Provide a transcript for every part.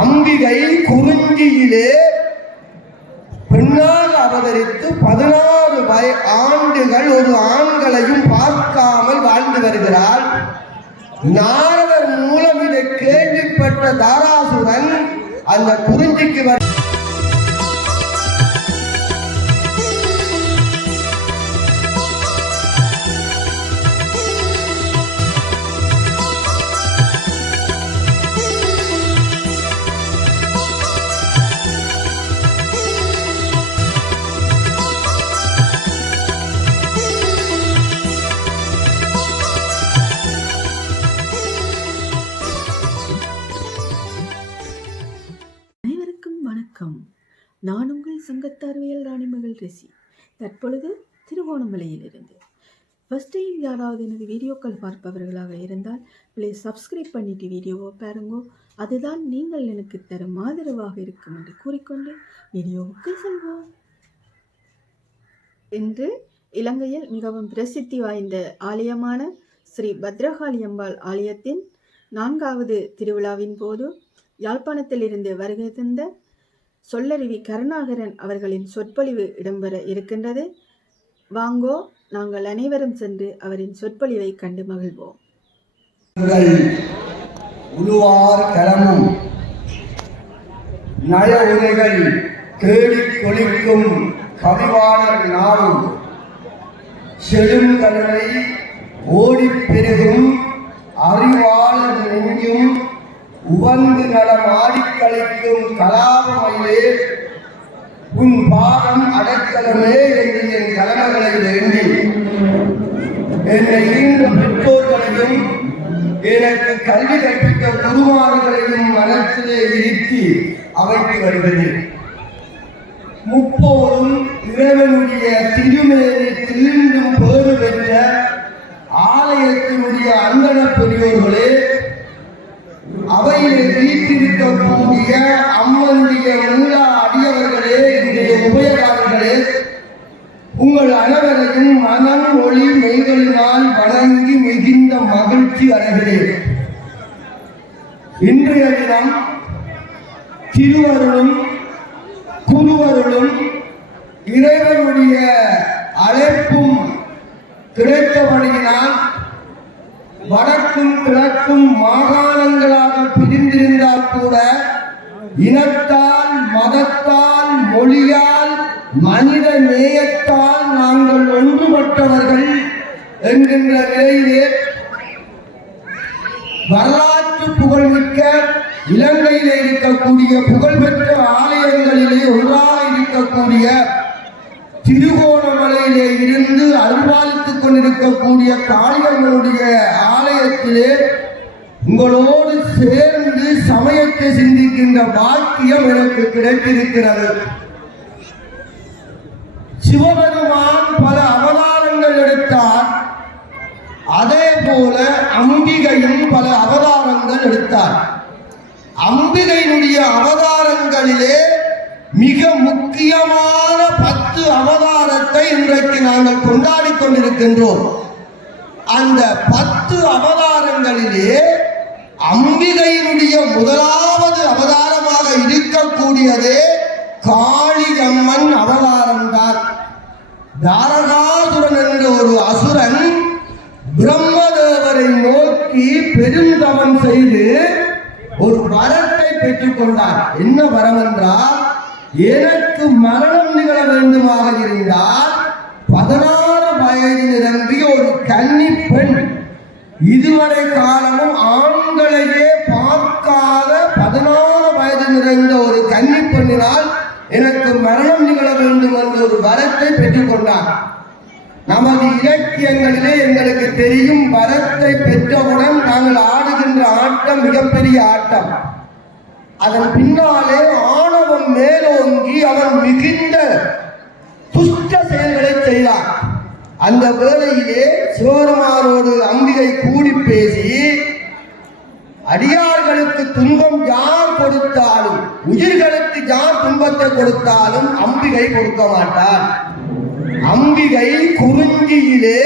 அம்பிகை குறிஞ்சியிலே பெண்ணாக அவதரித்து 16 ஆண்டுகள் ஒரு ஆண்களையும் பார்க்காமல் வாழ்ந்து வருகிறாள். நாரதர் மூலம் இதை கேள்விப்பட்ட தாராசுரன் அந்த குறிஞ்சிக்கு நான் உங்கள் சங்கத்தார்வியல் ராணிமகள் ரிஷி. தற்பொழுது திருகோணமலையிலிருந்து ஃபர்ஸ்ட் டைம் யாராவது எனது வீடியோக்கள் பார்ப்பவர்களாக இருந்தால் ப்ளீஸ் சப்ஸ்கிரைப் பண்ணிட்டு வீடியோவை பாருங்கோ. அதுதான் நீங்கள் எனக்கு தரும் ஆதரவாக இருக்கும் என்று கூறிக்கொண்டு வீடியோவுக்கு செல்வோம். இன்று இலங்கையில் மிகவும் பிரசித்தி வாய்ந்த ஆலயமான ஸ்ரீ பத்ரகாளி அம்பாள் ஆலயத்தின் 4வது திருவிழாவின் போது யாழ்ப்பாணத்தில் இருந்து வருகை தந்த சொல்லருவி கருணாகரன் அவர்களின் சொற்பொழிவு இடம்பெற இருக்கின்றது. வாங்கோ, நாங்கள் அனைவரும் சென்று அவரின் சொற்பொழிவை கண்டு மகிழ்வோம். உழுவார் களமும் நய உரைகள் தேடி கொளிக்கும் கவிவாளர் நாளும் செழுங்கடலை ஓடி பெருகும் அறிவாளர் நெஞ்சும் உவந்து நலம் ஆடிக்கழிக்கும் கலாபமயிலே உன் பாதம் அடைக்கலமே என்று என் கடமைகளை வேண்டி என்னை ஈன்ற பெற்றோர்களையும் எனக்கு கல்வி கற்பித்த குருமார்களையும் மனத்திலே இருத்தி அவைத்து வருகிறேன். முப்போதும் இறைவனுடைய திருமேனி தீண்டும் பேறு பெற்ற ஆலயத்தினுடைய அந்தன பெரியோர்களே, அவையிலே வீட்டிருக்கக்கூடிய அம்மனுடைய மூலா அடியவர்களே, இன்றைய உபயகாரர்களே, உங்கள் அனைவரையும் மனம் ஒளி மெய்களினால் வணங்கி மிகுந்த மகிழ்ச்சி அடைகிறேன். இன்றைய தினம் திருவருளும் குருவருளும் இறைவனுடைய அழைப்பும் கிடைத்தபடியினால் வடக்கும் கிழக்கும் மாகாணங்களாக பிரிந்திருந்தால் கூட இனத்தால், மதத்தால், மொழியால், மனித நேயத்தால் நாங்கள் ஒன்றுபட்டவர்கள் என்கின்ற நிலையிலே வரலாற்று புகழ்மிக்க இலங்கையிலே இருக்கக்கூடிய புகழ்பெற்ற ஆலயங்களிலே ஒன்றாக இருக்கக்கூடிய திருகோணமலையிலே இருந்து அருள்பாலித்துக் கொண்டிருக்கக்கூடிய காளியம்மனுடைய ஆலயத்திலே உங்களோடு சேர்ந்து சமயத்தை சிந்திக்கின்ற பாக்கியம் எனக்கு கிடைத்திருக்கிறது. சிவபெருமான் பல அவதாரங்கள் எடுத்தார். அதே போல அம்பிகையும் பல அவதாரங்கள் எடுத்தார். அம்பிகையினுடைய அவதாரங்களிலே மிக முக்கியமான 10 அவதாரத்தை இன்றைக்கு நாங்கள் கொண்டாடி கொண்டிருக்கின்றோம். அந்த 10 அவதாரங்களிலே அம்பிகையினுடைய முதலாவது அவதாரமாக இருக்கக்கூடியதே காளியம்மன் அவதாரம்தான். தாரகாசுரன் என்ற ஒரு அசுரன் பிரம்மதேவரை நோக்கி பெருந்தவம் செய்து ஒரு வரத்தை பெற்றுக் கொண்டார். என்ன வரம் என்றால், எனக்கு மரணம் நிகழ வேண்டுமாக இருந்தால் 16 வயது நிரம்பிய ஒரு கன்னி பெண், இதுவரை காலமும் ஆண்களையே பார்க்காத 16 வயது நிறைந்த ஒரு கன்னி பெண்ணினால் எனக்கு மரணம் நிகழ வேண்டும் என்ற ஒரு வரத்தை பெற்றுக் கொண்டார். நமது இலக்கியங்களிலே எங்களுக்கு தெரியும், வரத்தை பெற்றவுடன் நாங்கள் ஆடுகின்ற ஆட்டம் மிகப்பெரிய ஆட்டம். அதன் பின்னாலே ஆணவம் மேலோங்கி அவன் மிகுந்த துஷ்ட செயல்களை செய்தார். அந்த வேளையிலே சிவபெருமானோடு அம்பிகை கூடி பேசி, அடியார்களுக்கு துன்பம் யார் கொடுத்தாலும், உயிர்களுக்கு யார் துன்பத்தை கொடுத்தாலும் அம்பிகை கொடுக்க மாட்டார். அம்பிகை குறிஞ்சியிலே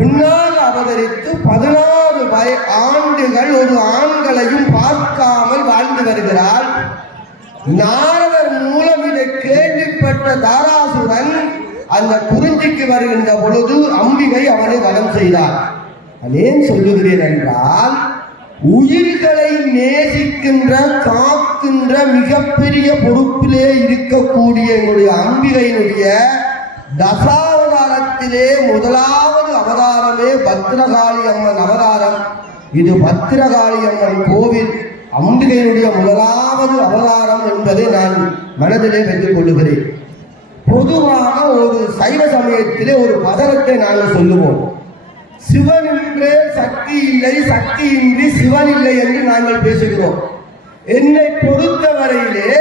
பெண்ணாக அவதரித்து 16 ஆண்டுகள் ஒரு ஆண்களையும் பார்க்காமல் வாழ்ந்து வருகிறாள். நாரதர் மூலம் இதை கேள்விப்பட்ட தாராசுரன் அந்த குறிஞ்சிக்கு வருகின்ற பொழுது அம்பிகை அவனை வதம் செய்தார். ஏன் சொல்லுகிறேன் என்றால், உயிர்களை நேசிக்கின்ற காக்கின்ற மிகப்பெரிய பொறுப்பிலே இருக்கக்கூடிய என்னுடைய அம்பிகையினுடைய தசாவதாரத்திலே முதலாவது அவதாரமே பத்ரகாளி அம்மன் அவதாரம். இது பத்ரகாளி அம்மன் கோவில், அம்பிகையினுடைய முதலாவது அவதாரம் என்பதை நான் மனதிலே வைத்துக் கொள்ளுகிறேன். பொதுவாக ஒரு சைவ சமயத்திலே ஒரு பதனத்தை நாங்கள் சொல்லுவோம். சிவன் என்றே சக்தி இல்லை, சக்தியின்றி சிவன் இல்லை என்று நாங்கள் பேசுகிறோம். என்னை பொறுத்தவரையிலே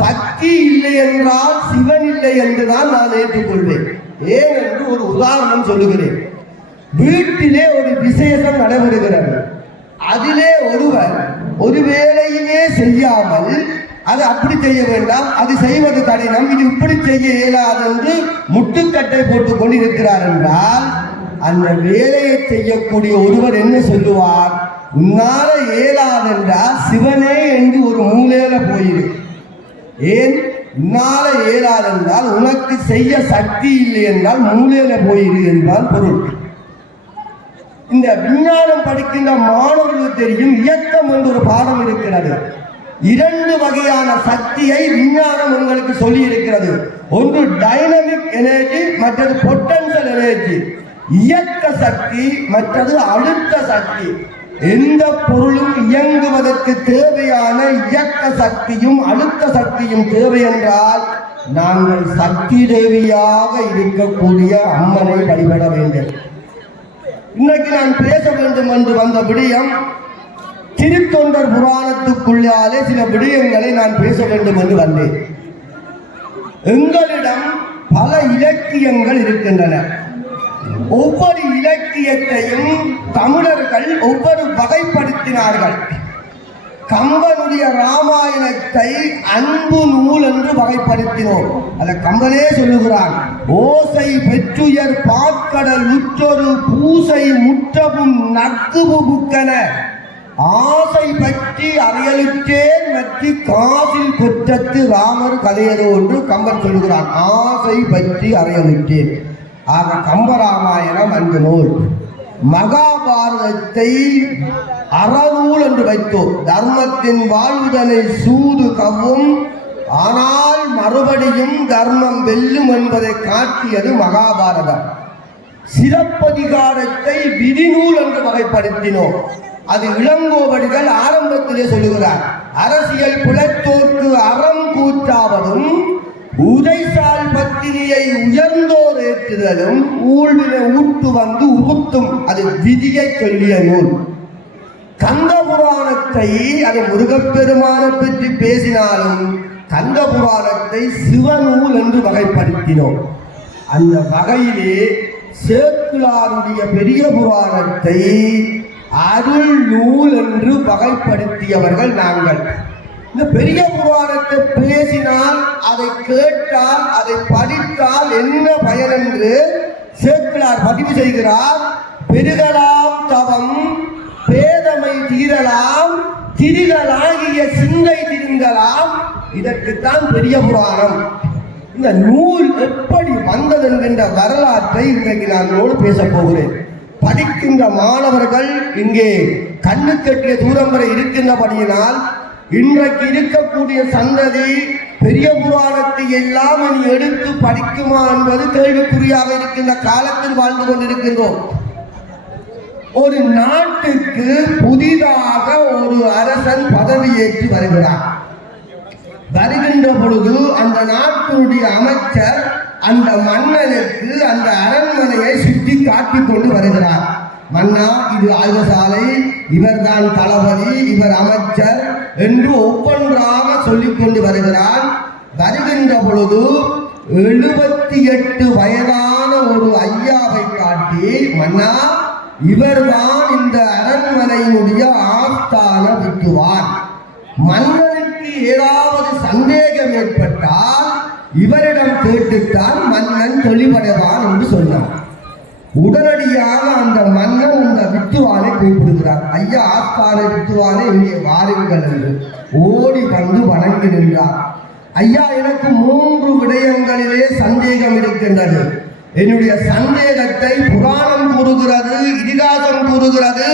சக்தி இல்லை என்றால் சிவன் இல்லை என்றுதான் நான் ஏற்றுக்கொள்வேன். ஏன் என்று ஒரு உதாரணம் சொல்லுகிறேன். வீட்டிலே ஒரு விசேஷம் நடைபெறுகிறது. அதிலே ஒருவர் ஒரு வேலையுமே செய்யாமல் அது அப்படி செய்ய வேண்டாம், அது செய்வது கடினம், இது இப்படி செய்ய இயலாது என்று முட்டுக்கட்டை போட்டுக் கொண்டு இருக்கிறார் என்றால், அந்த வேலையை செய்யக்கூடிய ஒருவர் என்ன சொல்லுவார்? உன்னால இயலாது என்றால் சிவனே என்று ஒரு மூலையில போயிரு. ஏன்? உன்னால இயலாது என்றால் உனக்கு செய்ய சக்தி இல்லை என்றால் மூலையில போயிரு என்றால் பொருள். இந்த விஞ்ஞானம் படிக்கின்ற மாணவர்களுக்கு தெரியும், இயக்கம் என்று ஒரு பாடம் இருக்கிறது. 2 வகையான சக்தியை விஞ்ஞானம் உங்களுக்கு சொல்லி இருக்கிறது. ஒன்று டைனமிக் எனர்ஜி, மற்றது பொட்டன்ஷியல் எனர்ஜி. இயக்க சக்தி, மற்றது அழுத்த சக்தி. எந்த பொருளும் இயங்குவதற்கு தேவையான இயக்க சக்தியும் அழுத்த சக்தியும் தேவை என்றால் நாங்கள் சக்தி தேவியாக இருக்கக்கூடிய அம்மனை வழிபட வேண்டும். இன்னைக்கு நான் பேச வேண்டும் என்று வந்த விடயம், திருத்தொண்டர் புராணத்துக்குள்ளாலே சில விடயங்களை நான் பேச வேண்டும் என்று வந்தேன். எங்களிடம் பல இலக்கியங்கள் இருக்கின்றன. ஒவ்வொரு இலக்கியத்தையும் தமிழர்கள் ஒவ்வொரு வகைப்படுத்தினார்கள். கம்பனுடைய ராமாயணத்தை அன்பு நூல் என்று வகைப்படுத்தினோம். அதை கம்பனே சொல்லுகிறான். ஓசை பெற்றுயர் பாற்கடல் உற்றொரு பூசை முற்றவும் நக்குவு புக்கன ஆசை பற்றி அறியலுற்றேன் பற்றி காசில் குற்றத்து ராமர் கதையதோ என்று கம்பன் சொல்லுகிறான். ஆசை பற்றி அறியலுற்றேன். ஆக கம்பராமாயணம் அன்பு நூல். மகாபாரதத்தை அறநூல் என்று வைத்தோம். தர்மத்தின் வாழ்வுதனை சூது கவ்வும், ஆனால் மறுபடியும் தர்மம் வெல்லும் என்பதை காட்டியது மகாபாரதம். சிலப்பதிகாரத்தை விதிநூல் என்று வகைப்படுத்தினோம். அது இளங்கோவடிகள் ஆரம்பத்திலே சொல்லுகிறார். அரசியல் புலத்தோர்க்கு அறம் கூற்றாவதும், உதைசால் பத்தினியை உயர்ந்தோர் ஏற்றுதலும், ஊழ்வினை ஊட்டு வந்து உறுத்தும், அது விதியை சொல்லிய நூல். கந்த புராணத்தை, அது முருகப்பெருமானை பற்றி பேசினாலும் கந்த புராணத்தை சிவநூல் என்று வகைப்படுத்தினோம். அந்த வகையிலே சேக்குலாருடைய பெரிய புராணத்தை அருள் நூல் என்று வகைப்படுத்தியவர்கள் நாங்கள். இந்த பெரிய புராணத்தை பேசினால், அதை கேட்டால், அதை படித்தால் என்ன பயன் என்று சேக்கிழார் பதிவு செய்கிறார். பெருகலாம் தவம், பேதமை தீரலாம், திரிகளாகிய சிந்தை திருங்கலாம். இதற்குத்தான் பெரிய புராணம். இந்த நூல் எப்படி வந்தது என்கின்ற வரலாற்றை இன்றைக்கு நான் பேச போகிறேன். படிக்கின்ற மாணவர்கள் இங்கே கண்ணு கட்டிய தூரம் வரை இருக்கின்றபடியினால் இன்றைக்கு இருக்கக்கூடிய சந்ததி பெரிய புராணத்தை எல்லாம் நீ எடுத்து படிக்குமா என்பது கேள்விக்குறியாக இருக்கின்ற காலத்தில் வாழ்ந்து கொண்டிருக்கின்றோம். ஒரு நாட்டுக்கு புதிதாக ஒரு அரசன் பதவியேற்று வருகிறார். வருகின்ற பொழுது அந்த நாட்டுடைய அமைச்சர் அந்த மன்னனுக்கு அந்த அரண்மனையை சுற்றி காட்டிக் கொண்டு வருகிறார். மன்னா, இது ஆயுதசாலை, இவர்தான் தளபதி, இவர் அமைச்சர் என்று ஒவ்வொன்றாக சொல்லிக் கொண்டு வருகிறார். வருகின்ற பொழுது 78 வயதான ஒரு ஐயாவை காட்டி, மன்னா, இவர்தான் இந்த அரண்மனையினுடைய ஆஸ்தான வித்துவான். மன்னனுக்கு ஏதாவது சந்தேகம் ஏற்பட்டால் இவரிடம் கேட்டுத்தான் மன்னன் தெளிவடைவான் என்று சொன்னார். உடனடியாக அந்த மன்னன் அந்த வித்துவானை கூப்பிடுகிறார். ஐயா, ஆஸ்தான வித்துவானை இங்கே வாருங்கள் என்று ஓடி வந்து வணங்கி நின்றார். ஐயா, எனக்கு 3 விடயங்களிலே சந்தேகம் இருக்கின்றது. என்னுடைய சந்தேகத்தை புராணம் கூறுகிறது, இதிகாசம் கூறுகிறது,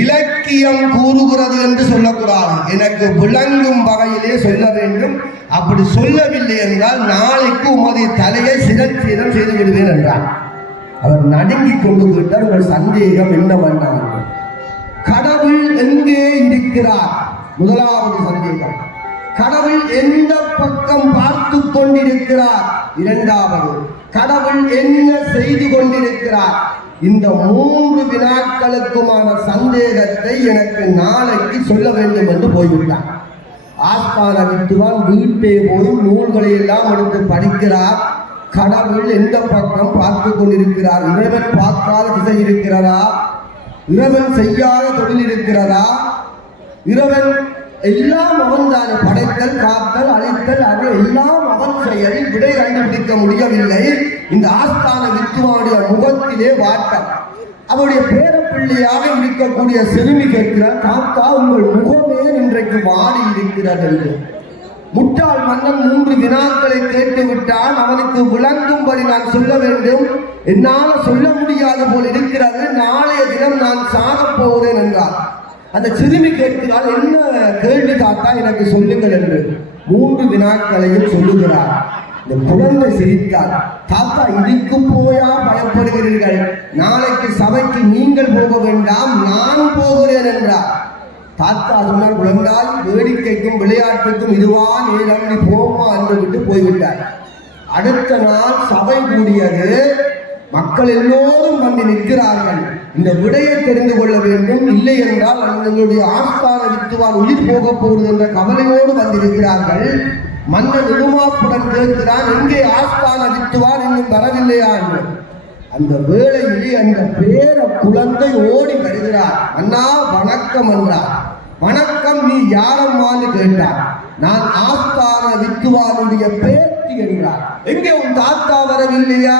இலக்கியம் கூறுகிறது என்று சொல்லக்கூடாது. எனக்கு விளங்கும் வகையிலே சொல்ல வேண்டும். அப்படி சொல்லவில்லை என்றால் நாளைக்கு உமது தலையை சிரச்சேதம் செய்து விடுவேன் என்றார். அவர் நடுங்கி கொண்டு விட்டார். உங்கள் சந்தேகம் என்னவென்றால், கடவுள் எங்கே இருக்கிறார்? முதலாவது சந்தேகம், கடவுள் எந்த பக்கம் பார்த்து கொண்டிருக்கிறார்? இரண்டாவது, கடவுள் என்ன செய்து கொண்டிருக்கிறார்? இந்த 3 வினாக்களுக்குமான சந்தேகத்தை எனக்கு நாளைக்கு சொல்ல வேண்டும் என்று போய்விட்டார். ஆஸ்தான வித்துவான் வீட்டே போய் நூல்களை எல்லாம் எடுத்து படிக்கிறார். கடவுள் எந்த பக்கம் பார்த்து கொண்டிருக்கிறார்? இறைவன் பார்க்காத திசை இருக்கிறதா? இறைவன் செய்யாத தொழில் இருக்கிறதா? இறைவன் எல்லாம் அவன் தானே, படைத்தல், காத்தல், அழித்தல், அது எல்லாம் அவன் செயல். விடை கண்டுபிடிக்க முடியவில்லை. இந்த ஆஸ்தான வித்துவானுடைய முகத்திலே வாட்டம். அவருடைய பேரப்பிள்ளையாக இருக்கக்கூடிய சிறுமி கேட்கிறார், தாத்தா, உங்கள் முகமே இன்றைக்கு வாடி இருக்கிறது என்று. முட்டாள் மன்னன் 3 வினாக்களை கேட்டுவிட்டான். அவனுக்கு விளங்கும்படி நான் சொல்ல வேண்டும். என்னால் சொல்ல முடியாத போல் இருக்கிறது. நாளைய தினம் நான் சாகப் போகிறேன் என்றார். அந்த சிறுமி கேட்கிறாள், என்ன கேள்வி தாத்தா, எனக்கு சொல்லுங்கள் என்று. 3 வினாக்களையும் சொல்லுகிறார். இந்த குழந்தை சிரித்தார். தாத்தா, இதுக்கு போயா பயப்படுகிறீர்கள்? நாளைக்கு சபைக்கு நீங்கள் போக வேண்டாம், நான் போகிறேன் என்றார். தாத்தா சொன்னார், குழந்தாய், வேடிக்கைக்கும் விளையாட்டுக்கும் இதுவா நேரம், நீ போமா என்று விட்டு போய்விட்டார். அடுத்த நாள் சபை கூடியது. மக்கள் எல்லோரும் வந்து நிற்கிறார்கள். இந்த விடையை தெரிந்து கொள்ள வேண்டும், இல்லை என்றால் அவர்களுடைய ஆஸ்தான வித்துவான் உயிர் போக போகிறது என்ற கவலையோடு வந்திருக்கிறார்கள். மன்னன் இருமாப்புடன் கேட்கிறான், எங்கே ஆஸ்தான வித்துவான், இன்னும் வரவில்லையா என்று. அந்த வேளையிலே அந்த பேர குழந்தை ஓடி வருகிறார். அண்ணா, வணக்கம் என்றார். வணக்கம், நீ யாரம்மான்னு கேட்டார். நான் ஆஸ்தான வித்துவானுடைய பேத்தி என்றார். எங்கே உன் தாத்தா வரவில்லையா?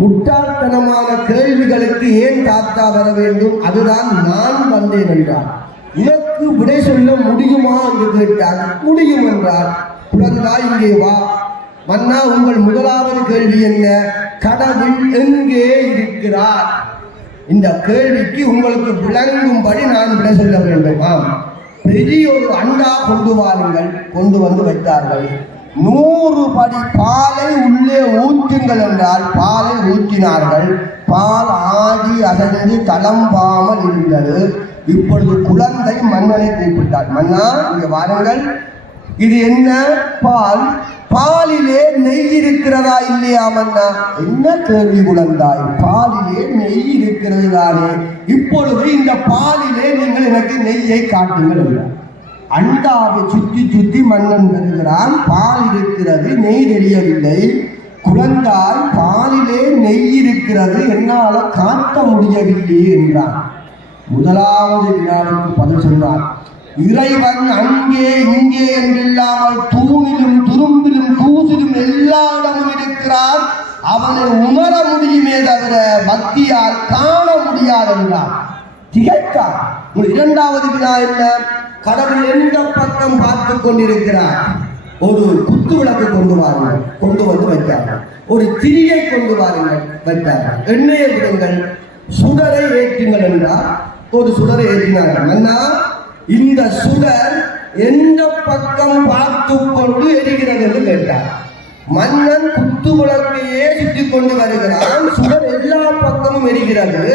முட்டாள்தனமான கேள்விகளுக்கு ஏன் தாத்தா வர வேண்டும்? அதுதான் நான் வந்தேன் என்றார். உனக்கு விடை சொல்ல முடியுமா என்று கேட்டார். முடியும் என்றார். குழந்தாய், இங்கே வா. மன்னா, உங்கள் முதலாவது கேள்வி என்ன? கடவுள் எங்கே இருக்கிறார்? இந்த கேள்விக்கு உங்களுக்கு விளங்கும்படி நான் விடை சொல்ல வேண்டும். பெரிய ஒரு அண்டா கொண்டு வாருங்கள். கொண்டு வந்து வைத்தார்கள். 100 படி பாலை உள்ளே ஊற்றுங்கள் என்றால் பாலை ஊற்றினார்கள். பால் ஆடி அசைந்து தளம்பாமல் இருந்தது. இப்பொழுது குழந்தை மன்னனை கூப்பிட்டார். மன்னா, இங்கே வாருங்கள். இது என்ன? பால். பாலிலே நெய் இருக்கிறதா இல்லையா மன்னா? என்ன கேள்வி குழந்தாய், பாலிலே நெய் இருக்கிறது தானே. இப்பொழுது இந்த பாலிலே நீங்கள் எனக்கு நெய்யை காட்டுங்கள் என்றார். அண்டாவை சுற்றி சுற்றி மன்னன் வருகிறான். பால் இருக்கிறது, நெய் தெரியவில்லை. குழந்தாய், பாலிலே நெய் இருக்கிறது, என்னால் காட்ட முடியவில்லை என்றான். முதலாவது வினாவுக்கு பதில் சொன்னார். இறைவன் அங்கே இங்கே என்றில்லாமல் தூணிலும் துரும்பிலும் தூசிலும் எல்லா இடமும் இருக்கிறார். அவனை உணர முடியுமே தவிர பக்தியால் காண முடியாது என்றார். திகைத்தார். இரண்டாவது வினா என்ன? கடவுள் எந்த பக்கம் பார்த்து கொண்டிருக்கிறார்? ஒரு குத்து விளக்கு கொண்டு வாருங்கள். கொண்டு வந்து வைத்தார்கள். ஒரு திரியை கொண்டு வாருங்கள். வைத்தார்கள். எண்ணெயை விடுங்கள், சுடரை ஏற்றுங்கள் என்றார். ஒரு சுடரை ஏற்றினார்கள். அண்ணா, இந்த சுடர் எந்த பக்கம் பார்த்து கொண்டு எரிகிறது என்று கேட்டார். மன்னன் குத்து விளக்கையே சுற்றி கொண்டு வருகிறான். சுடர் எல்லா பக்கமும் எரிகிறது.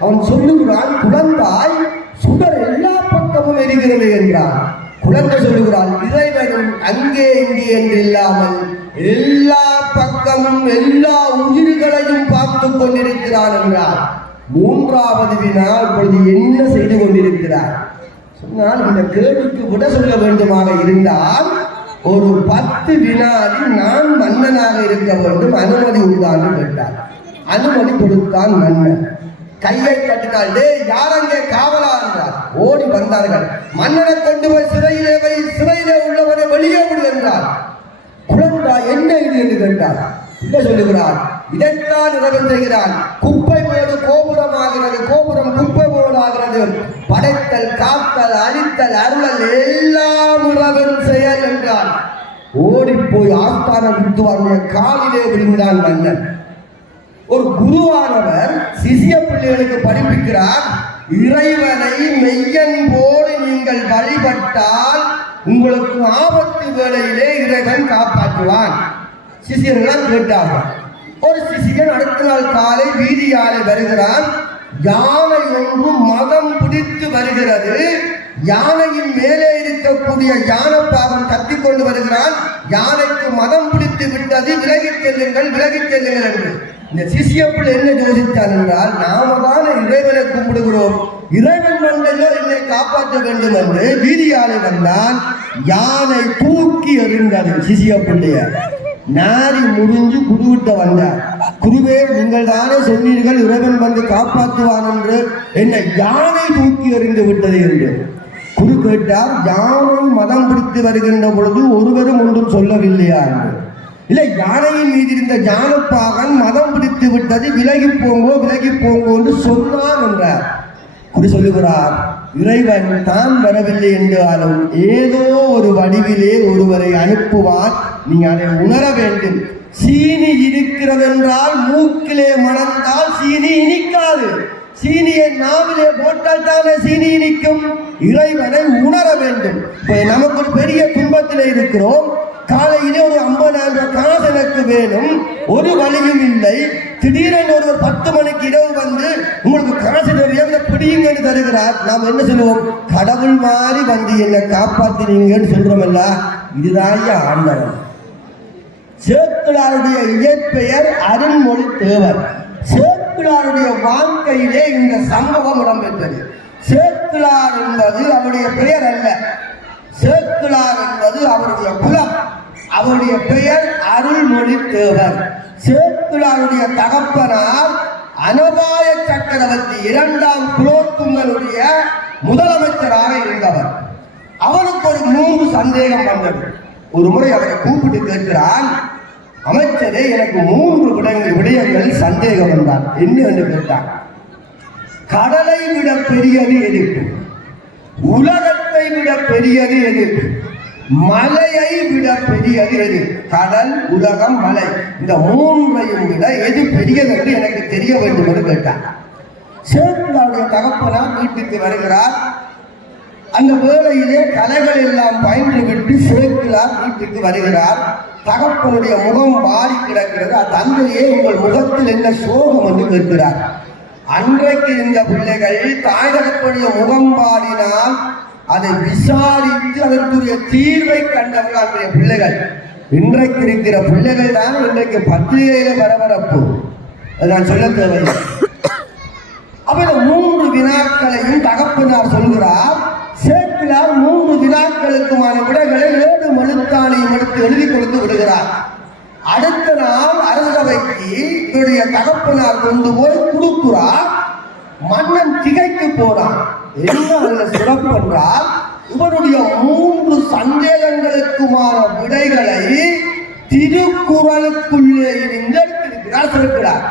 அவன் சொல்லுகிறான், குழந்தாய், சுடர் எல்லா பக்கமும் எரிகிறது என்றார். குழந்தை சொல்லுகிறான், இறைவனும் அங்கே இங்கே என்று இல்லாமல் எல்லா பக்கமும் எல்லா உயிர்களையும் பார்த்து கொண்டிருக்கிறான் என்றார். மூன்றாவது வினா, இப்பொழுது என்ன செய்து கொண்டிருக்கிறார் சொன்னால், இந்த கேள்விக்கு விட சொல்ல வேண்டுமாக இருந்தால் ஒரு 10 வினாடி நான் மன்னனாக இருக்க வேண்டும், அனுமதி உண்டான்னு கேட்டார். அனுமதி கொடுத்தான் மன்னன். கையை கட்டினால், யாரங்கே காவலா என்றார். ஓடி வந்தார்கள். மன்னனை கொண்டு போய் சிறையிலே வை, சிறையிலே உள்ளவரை வெளியே விடு என்றார். குழந்தாய், என்ன இது என்று கேட்டார். என்ன சொல்லுகிறார்? இதைத்தான் இறைவன் செய்கிறான். குப்பை மேடு கோபுரமாகிறது, கோபுரம் குப்பை மேடாகிறது. படைத்தல், காத்தல், அழித்தல், அருளல் எல்லாம் இறைவன் செயல் என்றான். ஓடிப்போய் ஆஸ்தான வித்துவாருடைய காலிலே விழுந்தான் மன்னன். ஒரு குருவானவர் சிசிய பிள்ளைகளுக்கு படிப்பிக்கிறார், இறைவனை மெய்யன் போடு நீங்கள் வழிபட்டால் உங்களுக்கு ஆபத்து வேளையிலே இறைவன் காப்பாற்றுவான். சிசியர்கள் கேட்டார்கள். ஒரு சிசியன் அடுத்த நாள் காலை வீதியாலே வருகிறான். யானை ஒன்று மதம் பிடித்து வருகிறது. யானையின் மேலே இருக்கக்கூடிய யானைப்பாகன் கத்திக்கொண்டு வருகிறான். யானைக்கு மதம் பிடித்து விட்டது, விலகிச் செல்லுங்கள், விலகிச் செல்லுங்கள் என்று. இந்த சிசியப்பிள் என்ன யோசித்தான் என்றால், நாம தான் இறைவனை கும்பிடுகிறோம், இறைவன் வந்தோ என்னை காப்பாற்ற வேண்டும் என்று வீதியாலே வந்தான். யானை தூக்கி எறிந்தது சிசியப்பிள்ளைய. நாரி முறிஞ்சு குருவிட்ட வந்தார். குருவே, நீங்கள் தானே சொன்னீர்கள் இறைவன் வந்து காப்பாற்றுவான் என்று, என்னை யானை தூக்கி எறிந்து விட்டது என்று. குரு கேட்டார், யானை மதம் பிடித்து வருகின்ற பொழுது ஒருவரும் ஒன்றும் சொல்லவில்லையா என்று. இல்லை, யானையின் மீது இருந்த ஞானப்பாகன் மதம் பிடித்து விட்டது, விலகி போங்கோ விலகி போங்கோ என்று சொன்னான் என்றார். குரு சொல்லுகிறார், இறைவன் தான் வரவில்லை என்றாலும் ஏதோ ஒரு வடிவிலே ஒருவரை அனுப்புவார், நீ அதை உணர வேண்டும். சீனி இருக்கிறதென்றால் மூக்கிலே மணந்தால் சீனி இனிக்காது, சீனியை நாவிலே போட்டால் தானே சீனி இனிக்கும். இறைவனை உணர வேண்டும். இப்போ நமக்கு ஒரு பெரிய துன்பத்தில் இருக்கிறோம். காலையிலே ஒரு 50,000 காசு எனக்கு வேணும், ஒரு வழியும் இல்லை. திடீரென்று ஒருவர் 10 மணிக்கு இரவு வந்து உங்களுக்கு காசு தேவையா பிடிங்கன்னு தருகிறார். நாம் என்ன சொல்லுவோம்? கடவுள் மாதிரி வந்து என்னை காப்பாத்தினீங்கன்னு சொல்றோமல்ல, இதுதான் ஆண்டவன். சேக்கிழாருடைய இயற்பெயர் அருண்மொழி தேவர். சேக்கிழாருடைய வாழ்க்கையிலே இந்த சம்பவம் இடம்பெற்றது. சேக்கிழார் என்பது அவருடைய பெயர் அல்ல, சேக்கிழார் என்பது அவருடைய குலம். அவருடைய பெயர் அருள்மொழி தேவர். சேக்கிழாருடைய தகப்பனார் அனபாய சக்கரவர்த்தி 2ஆம் குலோத்துங்கனுடைய முதலமைச்சராக இருந்தவர். அவருக்கு ஒரு 3 சந்தேகம் வந்தது. ஒரு முறை அவரை கூப்பிட்டு கேட்கிறான், அமைச்சரே, எனக்கு 3 விடயங்கள் சந்தேகம் வந்தான். என்ன என்று கேட்டான். கடலை விட பெரியது எது? உலகத்தை விட பெரியது எது? மலையை விட பெரியது எது? கடல், உலகம், மலை, இந்த 3ஐயும் விட எது பெரியது என்று எனக்கு தெரிய வேண்டும் என்று கேட்டார். சேக்கிழாருடைய தகப்பனார் வீட்டுக்கு வருகிறார். அந்த வேளையிலே கலைகள் எல்லாம் பயின்று விட்டு சேக்கிழார் வீட்டுக்கு வருகிறார். தகப்பனுடைய முகம் வாடி கிடக்கிறது. தந்தையே, உங்கள் முகத்தில் என்ன சோகம் என்று கேட்கிறார். அன்றைக்கு இந்த பிள்ளைகள் தாய் தகப்பனுடைய முகம் பாடினால் அதை விசாரித்து அதற்குரிய தீர்வை கண்டவர்கள் அன்றைய பிள்ளைகள். இன்றைக்கு இருக்கிற பிள்ளைகள் தான் இன்றைக்கு பத்திரிகையில பரபரப்பு. நான் சொல்ல தேவையில்லை. அப்ப 3 வினாக்களையும் தகப்பனார் சொல்கிறார். சேக்கிழார் 3 வினாக்களுக்குமான விடைகளை 7 மனுத்தாணியும் எடுத்து எழுதி கொடுத்து விடுகிறார். அடுத்த நாள் அரசவைக்கு இவருடைய தகப்பனார் கொண்டு போய் கொடுக்கிறார். மன்னன் திகைத்து போனான். என்ன அதுல சிறப்பு என்றால், இவருடைய 3 சந்தேகங்களுக்குமான விடைகளை திருக்குறளுக்குள்ளே இருந்து எடுத்திருக்கிறார் சேக்கிழார்.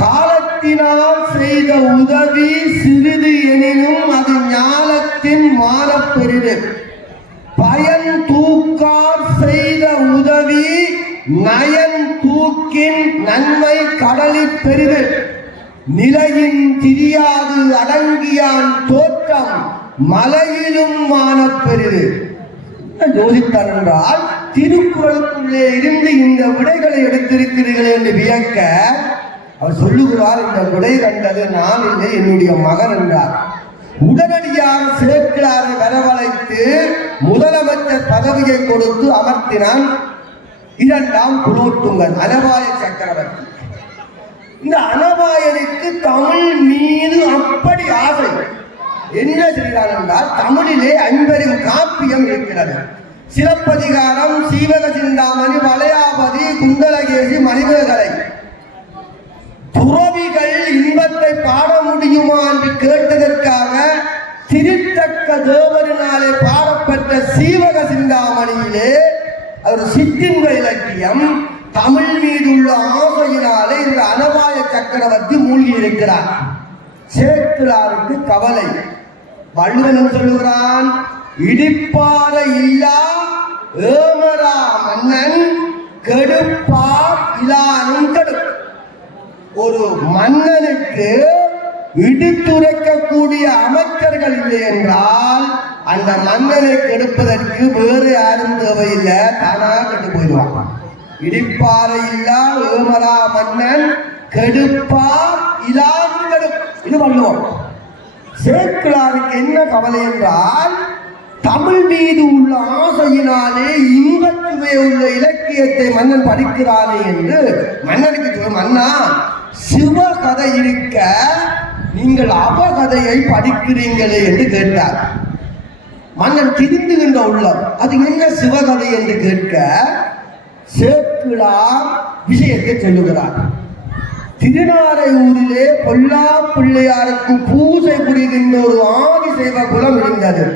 காலத்தினால் செய்த உதவி சிறிது எனினும் அது ஞாலத்தின் மாறப்பெரிது. பயன் தூக்கார் செய்த உதவி நயன் தூக்கின் நன்மை கடலில் பெரிது. நிலையின் திரியாது அடங்கியான் தோற்றம் மலையிலும் மானப்பெரிது. யோசித்தார் என்றால், திருக்குறளுக்குள்ளே இருந்து இந்த விடைகளை எடுத்திருக்கிறீர்கள் என்று வியக்க அவர் சொல்லுகிறார், இந்த விடை கண்டது நான் இல்லை, என்னுடைய மகன் என்றார். உடனடியாக சேக்கிழாரை வரவழைத்து முதலமைச்சர் பதவியை கொடுத்து அமர்த்தினான் 2ஆம் குலோத்துங்கன், அனபாய சக்கரவர்த்தி. இந்த அனபாயனுக்கு தமிழ் மீது அப்படி ஆசை. என்ன செய்கிறார் என்றால், தமிழிலே 50 காப்பியம் இருக்கிறது. சிலப்பதிகாரம், சீவக சிந்தாமணி, வளையாபதி, குண்டலகேசி, மணிமேகலை. துறவிகள் இன்பத்தை பாட முடியுமா என்று கேட்டதற்காக திருத்தக்க தேவரினாலே பாடப்பட்ட சீவக சிந்தாமணியிலே ஒரு சிற்றின்ப இலக்கியம், தமிழ் மீது உள்ள ஆசையினாலே இந்த அனபாய சக்கரவர்த்தி மூழ்கி இருக்கிறார். சேக்கிழாருக்கு கவலை. வள்ளுவன் சொல்லுகிறான், இடிப்பார இல்லா ஏமரா மன்னன் கெடுப்பார் இலானும் கெடு. ஒரு மன்னனுக்கு இடித்துரைக்கக்கூடிய அமைச்சர்கள் இல்லை என்றால் அந்த மன்னனை கெடுப்பதற்கு வேறு யாரும் தேவையில்லை, தானா கெட்டு போயிடுவாங்க. இடிப்பாறை இல்லா ஏமரா மன்னன் கெடுப்பார் இலானும் கெடு. இது வள்ளுவம். சேக்கிழாருக்கு என்ன கவலை என்றால், தமிழ் மீது உள்ள ஆசையினாலே இன்பச்சுவை உள்ள இலக்கியத்தை மன்னன் படிக்கிறானே என்று மன்னனுக்கு சொல்ல, மன்னா சிவகதை இருக்க நீங்கள் அவகதையை படிக்கிறீங்களே என்று கேட்டார். மன்னன் திரிந்துகின்ற உள்ளம், அது என்ன சிவகதை என்று கேட்க சேக்கிழார் விஷயத்தை சொல்லுகிறார். திருநாரையூரிலே பொல்லா பிள்ளையாருக்கு பூஜை புரிகின்ற ஒரு ஆதிசைவ குலம் இருந்தது.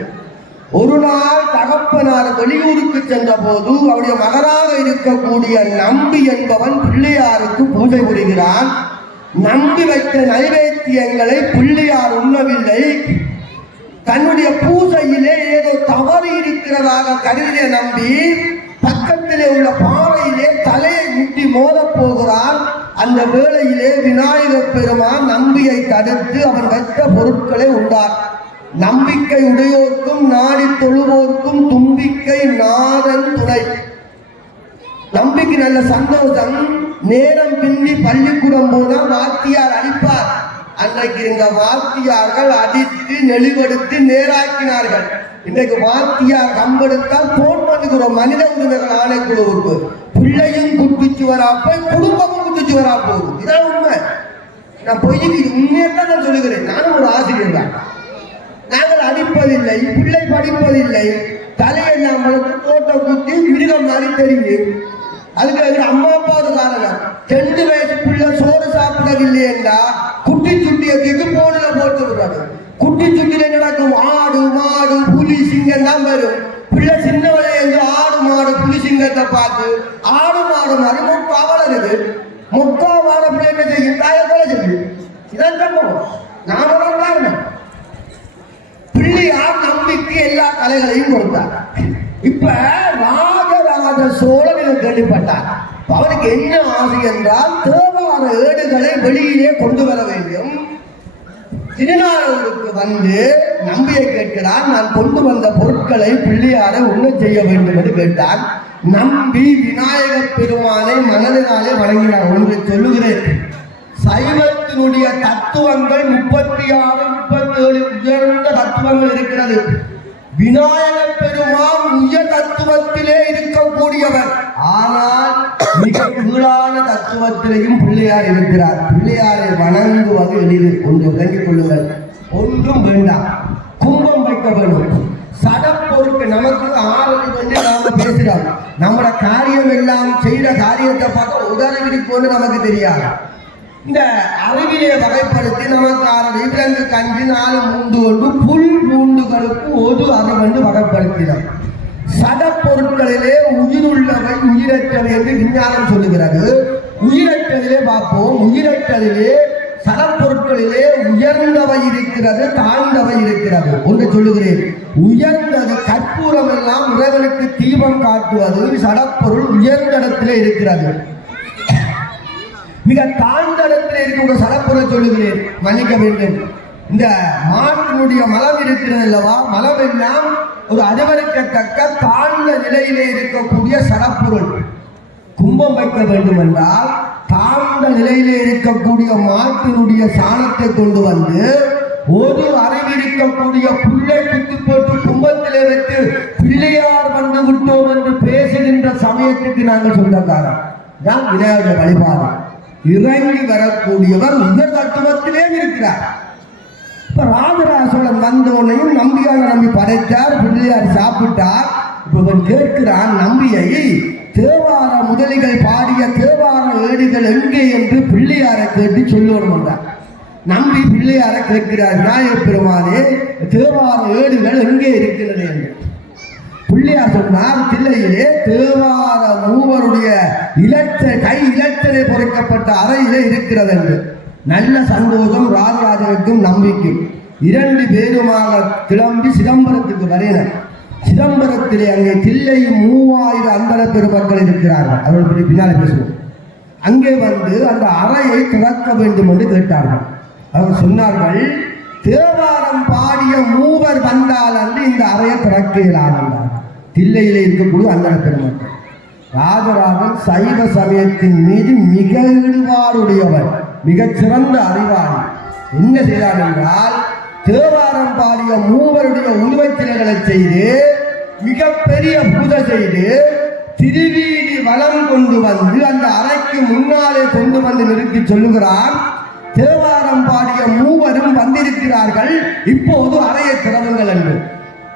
ஒரு நாள் தகப்பனார் வெளியூருக்கு சென்ற போது அவருடைய மகனாக இருக்கக்கூடிய நம்பி என்பவன் பிள்ளையாருக்கு பூஜை புரிகிறான். நம்பி வைத்த நைவேத்தியங்களை பிள்ளையார் உண்ணவில்லை. தன்னுடைய பூஜையிலே ஏதோ தவறு இருக்கிறதாக கருதிய நம்பி பக்கத்திலே உள்ள பாறையிலே தலையை முட்டி மோதப் போகிறான். அந்த வேளையிலே விநாயகர் பெருமான் நம்பியை தடுத்து அவன் வைத்த பொருட்களை உண்டார். நம்பிக்கை உடையோர்க்கும் நாடி தொழுவோர்க்கும் தும்பிக்கை நாதன் துணை. நம்பிக்கை நல்ல சந்தோஷம். நேரம் பின்னி பள்ளிக்கூடம் போனால் வாத்தியார் அடிப்பார். அன்றைக்கு இந்த வாத்தியார்கள் அடித்து நெளிவெடுத்து நேராக்கினார்கள். இன்றைக்கு வாத்தியார் கம்பெடுத்தால் போன் பண்ணுகிறோம் மனித உரிமைகள் ஆணைக்குழுவுக்கு. பிள்ளையும் குட்டிச்சு வராப்ப குடும்பமும் குட்டிச்சு வரா போகுது. இதான் உண்மை. நான் பொய்க்கு உண்மையத்தான் நான் சொல்லுகிறேன். நானும் ஒரு ஆசிரியர் தான். நாங்கள் அடிப்பதில்லை, பிள்ளை படிப்பதில்லை. தலையை நம்மளுக்கு தோட்ட குத்தி மிருகம் மாதிரி தெரியும். அதுக்கு அம்மா அப்பா ஒரு காரணம். 2 வயசு பிள்ளை சோறு சாப்பிடவில்லை என்றா குட்டி சுட்டியத்துக்கு போன்ல போட்டு விடுறாரு. குட்டி சுட்டில நடக்கும் ஆடு மாடு புலி சிங்கம் தான் வரும். பிள்ளை சின்ன வயது ஆடு மாடு புலி சிங்கத்தை பார்த்து ஆடு மாடு மாதிரி மொக்கா வளருது. மொக்கா வாழ பிள்ளை என்ன செய்யும்? தாயை போல செய்யும். இதான் சம்பவம். நாம காரணம். பிள்ளையார் நம்பிக்கை எல்லா கலைகளையும் கொடுத்தார். இப்ப ராஜராஜ சோழன் கேள்விப்பட்டார். அவருக்கு என்ன ஆசை என்றால் தேவார ஏடுகளை வெளியிலே கொண்டு வர வேண்டும். திருநாளூருக்கு வந்து நம்பியை கேட்கிறார். நான் கொண்டு வந்த பொருட்களை பிள்ளையாரை உண்ண செய்ய வேண்டும் என்று கேட்டார். நம்பி விநாயகப் பெருமானை மனதினாலே வணங்கினார். ஒன்று சொல்லுகிறேன், சைவத்தினுடைய தத்துவங்கள் 36 37 உயர்ந்த தத்துவங்கள் இருக்கிறது. விநாயகப் பெருமான் உயர் தத்துவத்திலே இருக்கக்கூடியவர். ஆனால் மிக கீழான தத்துவத்திலேயும் பிள்ளையார் இருக்கிறார். பிள்ளையாரை வணங்குவது எளிது. ஒன்று விளங்கிக் கொள்ளுங்கள். ஒன்றும் வேண்டாம், கும்பம் வைக்க வேண்டும். சடப்பொருக்கு நமக்கு ஆறுதல் வந்து நாம பேசுகிறோம். நம்மளோட காரியம் எல்லாம் செய்த காரியத்தை பார்க்க உதறவிடிப்போன்னு நமக்கு தெரியாது. இந்த அறிவிலே வகைப்படுத்தி நமக்கு 6 விலங்கு கஞ்சி 4 மூண்டு கொண்டு புல் பூண்டுகளுக்கு ஒரு அறிவென்று வகைப்படுத்தினோம். சடப்பொருட்களிலே உயிருள்ளவை உயிரற்றவை என்று விஞ்ஞானம் சொல்லுகிறது. உயிரற்றதிலே பார்ப்போம். உயிரற்றதிலே சடப்பொருட்களிலே உயர்ந்தவை இருக்கிறது, தாழ்ந்தவை இருக்கிறது. ஒன்று சொல்லுகிறேன், உயர்ந்தது கற்பூரம் எல்லாம் இறைவனுக்கு தீபம் காட்டுவது சடப்பொருள் உயர்ந்த இடத்திலே இருக்கிறது. மிக தாழ்ந்த இடத்தில் இருக்கிற சடப்பொருளை சொல்லுகிறேன், மன்னிக்க வேண்டும். இந்த மாட்டினுடைய மலம் இருக்கிறது அல்லவா, மலம் எல்லாம் ஒரு அஜவருக்கத்தக்க தாழ்ந்த நிலையிலே இருக்கக்கூடிய சடப்பொருள். கும்பம் வைக்க வேண்டும் என்றால் தாழ்ந்த நிலையிலே இருக்கக்கூடிய மாட்டினுடைய சாணத்தை கொண்டு வந்து ஒரு அறிவிருக்கக்கூடிய புல்லை குத்தி போட்டு கும்பத்திலே வைத்து பிள்ளையார் வந்து விட்டோம் என்று பேசுகின்ற சமயத்துக்கு நாங்கள் சொந்தக்காரன் தான் விநாயகர் வழிபாடு. இறங்கி வரக்கூடியவர் உயர் தத்துவத்திலே இருக்கிறார். இப்ப ராஜராஜ சோழன் வந்தோனையும் நம்பியாக நம்பி படைத்தார். பிள்ளையார் சாப்பிட்டார். இப்ப கேட்கிறான் நம்பியை, தேவார முதலிகள் பாடிய தேவார ஏடுகள் எங்கே என்று பிள்ளையாரை கேட்டு சொல்லணும் என்றார். நம்பி பிள்ளையாரை கேட்கிறார், விநாயகப் பெருமானே தேவார ஏடுகள் எங்கே இருக்கிறது என்று. பிள்ளையார் சொன்னார், தில்லையிலே தேவார மூவருடைய கை இலச்சனை பொறிக்கப்பட்ட அறையிலே இருக்கிறது என்று நல்ல சந்தோஷம் ராஜராஜனுக்கும் நம்பிக்கும். 2 பேருமாக கிளம்பி சிதம்பரத்துக்கு வரையினர். சிதம்பரத்திலே அங்கே தில்லை 3000 அந்தர பெருமக்கள் இருக்கிறார்கள். அவர்கள் பின்னாலே பேசுவோம். அங்கே வந்து அந்த அறையை திறக்க வேண்டும் என்று கேட்டார்கள். அவர் சொன்னார்கள், தேவாரம் பாடிய மூவர் வந்தால் அன்று இந்த அறையை திறக்க இயலாது. தில்லையிலே இருக்கக்கூடிய அந்தர பெருமக்கள். ராஜராஜன் சைவ சமயத்தின் மீது மிக ஈடுபாடுடையவர், மிகச் சிறந்த அறிவாளி. என்ன செய்தார் என்றால், தேவாரம் பாடிய மூவருடைய உருவச்சிலைகளை செய்து மிகப்பெரிய பூஜை செய்து திருவீதி வலம் கொண்டு வந்து அந்த அறைக்கு முன்னாலே கொண்டு வந்து நிறுத்தி சொல்லுகிறார், தேவாரம் பாடிய மூவரும் வந்திருக்கிறார்கள், இப்போது அறையை திறவுங்கள் என்று.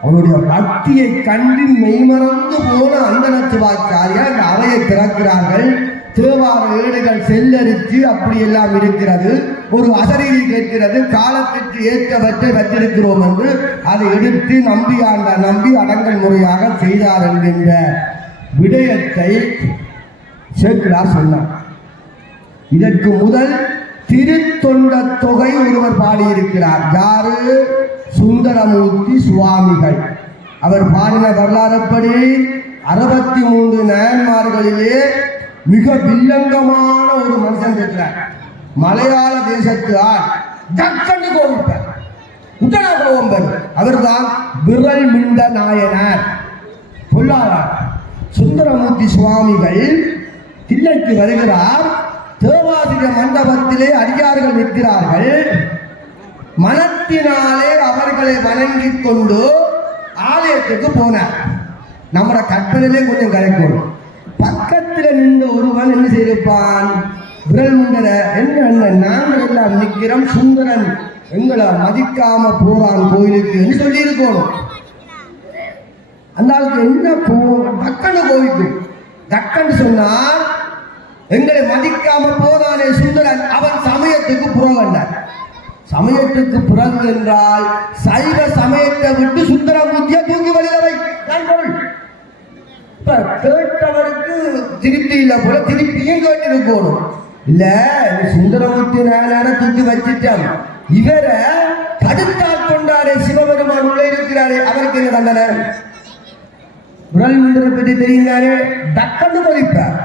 அவருடைய பக்தியை கண்டு மெய்மறந்து போன அந்தன சிவாச்சாரியார் அந்த அறையை திறக்கிறார்கள். தேவார ஏடுகள் செல்லரித்து அப்படி எல்லாம் இருக்கிறது. ஒரு அசரீதி கேட்கிறது, காலத்திற்கு ஏற்றவற்றை வச்சிருக்கிறோம் என்று அதை எடுத்து நம்பி அடங்கல் முறையாக செய்தார் என்கின்ற விடயத்தை சேக்கிழார் சொன்னார். இதற்கு முதல் திருத்தொண்ட தொகை ஒருவர் பாடியிருக்கிறார். யாரு? சுந்தரமூர்த்தி சுவாமிகள். அவர் பாடின வரலாறுப்படி 63 நாயன்மார்களிலே மிக வில்லங்கமான ஒரு மனுஷன் இருக்கிறார். மலையாள தேசத்து ஆள் டக்கண்டு கோவிப்பார், உடனே கோவம்பர். அவர்தான் விரல் மிண்ட நாயனார், பொல்லாதார். சுந்தரமூர்த்தி சுவாமிகள் தில்லைக்கு வருகிறார். தேவாதிக மண்டபத்திலே அடியார்கள் நிற்கிறார்கள். மனத்தினாலே அவர்களை வணங்கிக் கொண்டு ஆலயத்துக்கு போனார். நம்மட கற்பனையிலே கொஞ்சம் கலைக்கணும். பக்கத்தில் நின்ற ஒருவன் என்ன செய்திருப்பான்? விரல் முண்டர என்ன நாங்கள் எல்லாம் நிற்கிறோம், சுந்தரன் எங்களை மதிக்காம போறான் கோயிலுக்கு என்று சொல்லி இருக்கணும். அந்த ஆளுக்கு என்ன டக்கன்னு கோவிக்கும். டக்கன்னு சொன்னால் எங்களை மதிக்காம போனானே சுந்தரன், அவன் சமயத்துக்கு புறவண்டார். சமயத்துக்கு பிறகு என்றால் சைவ சமயத்தை விட்டு சுந்தரமூர்த்தியை தூக்கி வருகிறவை நான் பொருள். இப்ப கேட்டவருக்கு திருப்தி இல்லை போல திருப்பியும் கேட்டிருக்கணும். இல்ல சுந்தரமூர்த்தி நாயனார தூக்கி வச்சிட்டோம், இவரை தடுத்தால் கொண்டாரே சிவபெருமான் உள்ள இருக்கிறாரே, அவருக்கு என்ன தண்டனை? உடல் முந்தரை பற்றி தெரிந்தாரே, டக்கண்டு மதிப்பார்.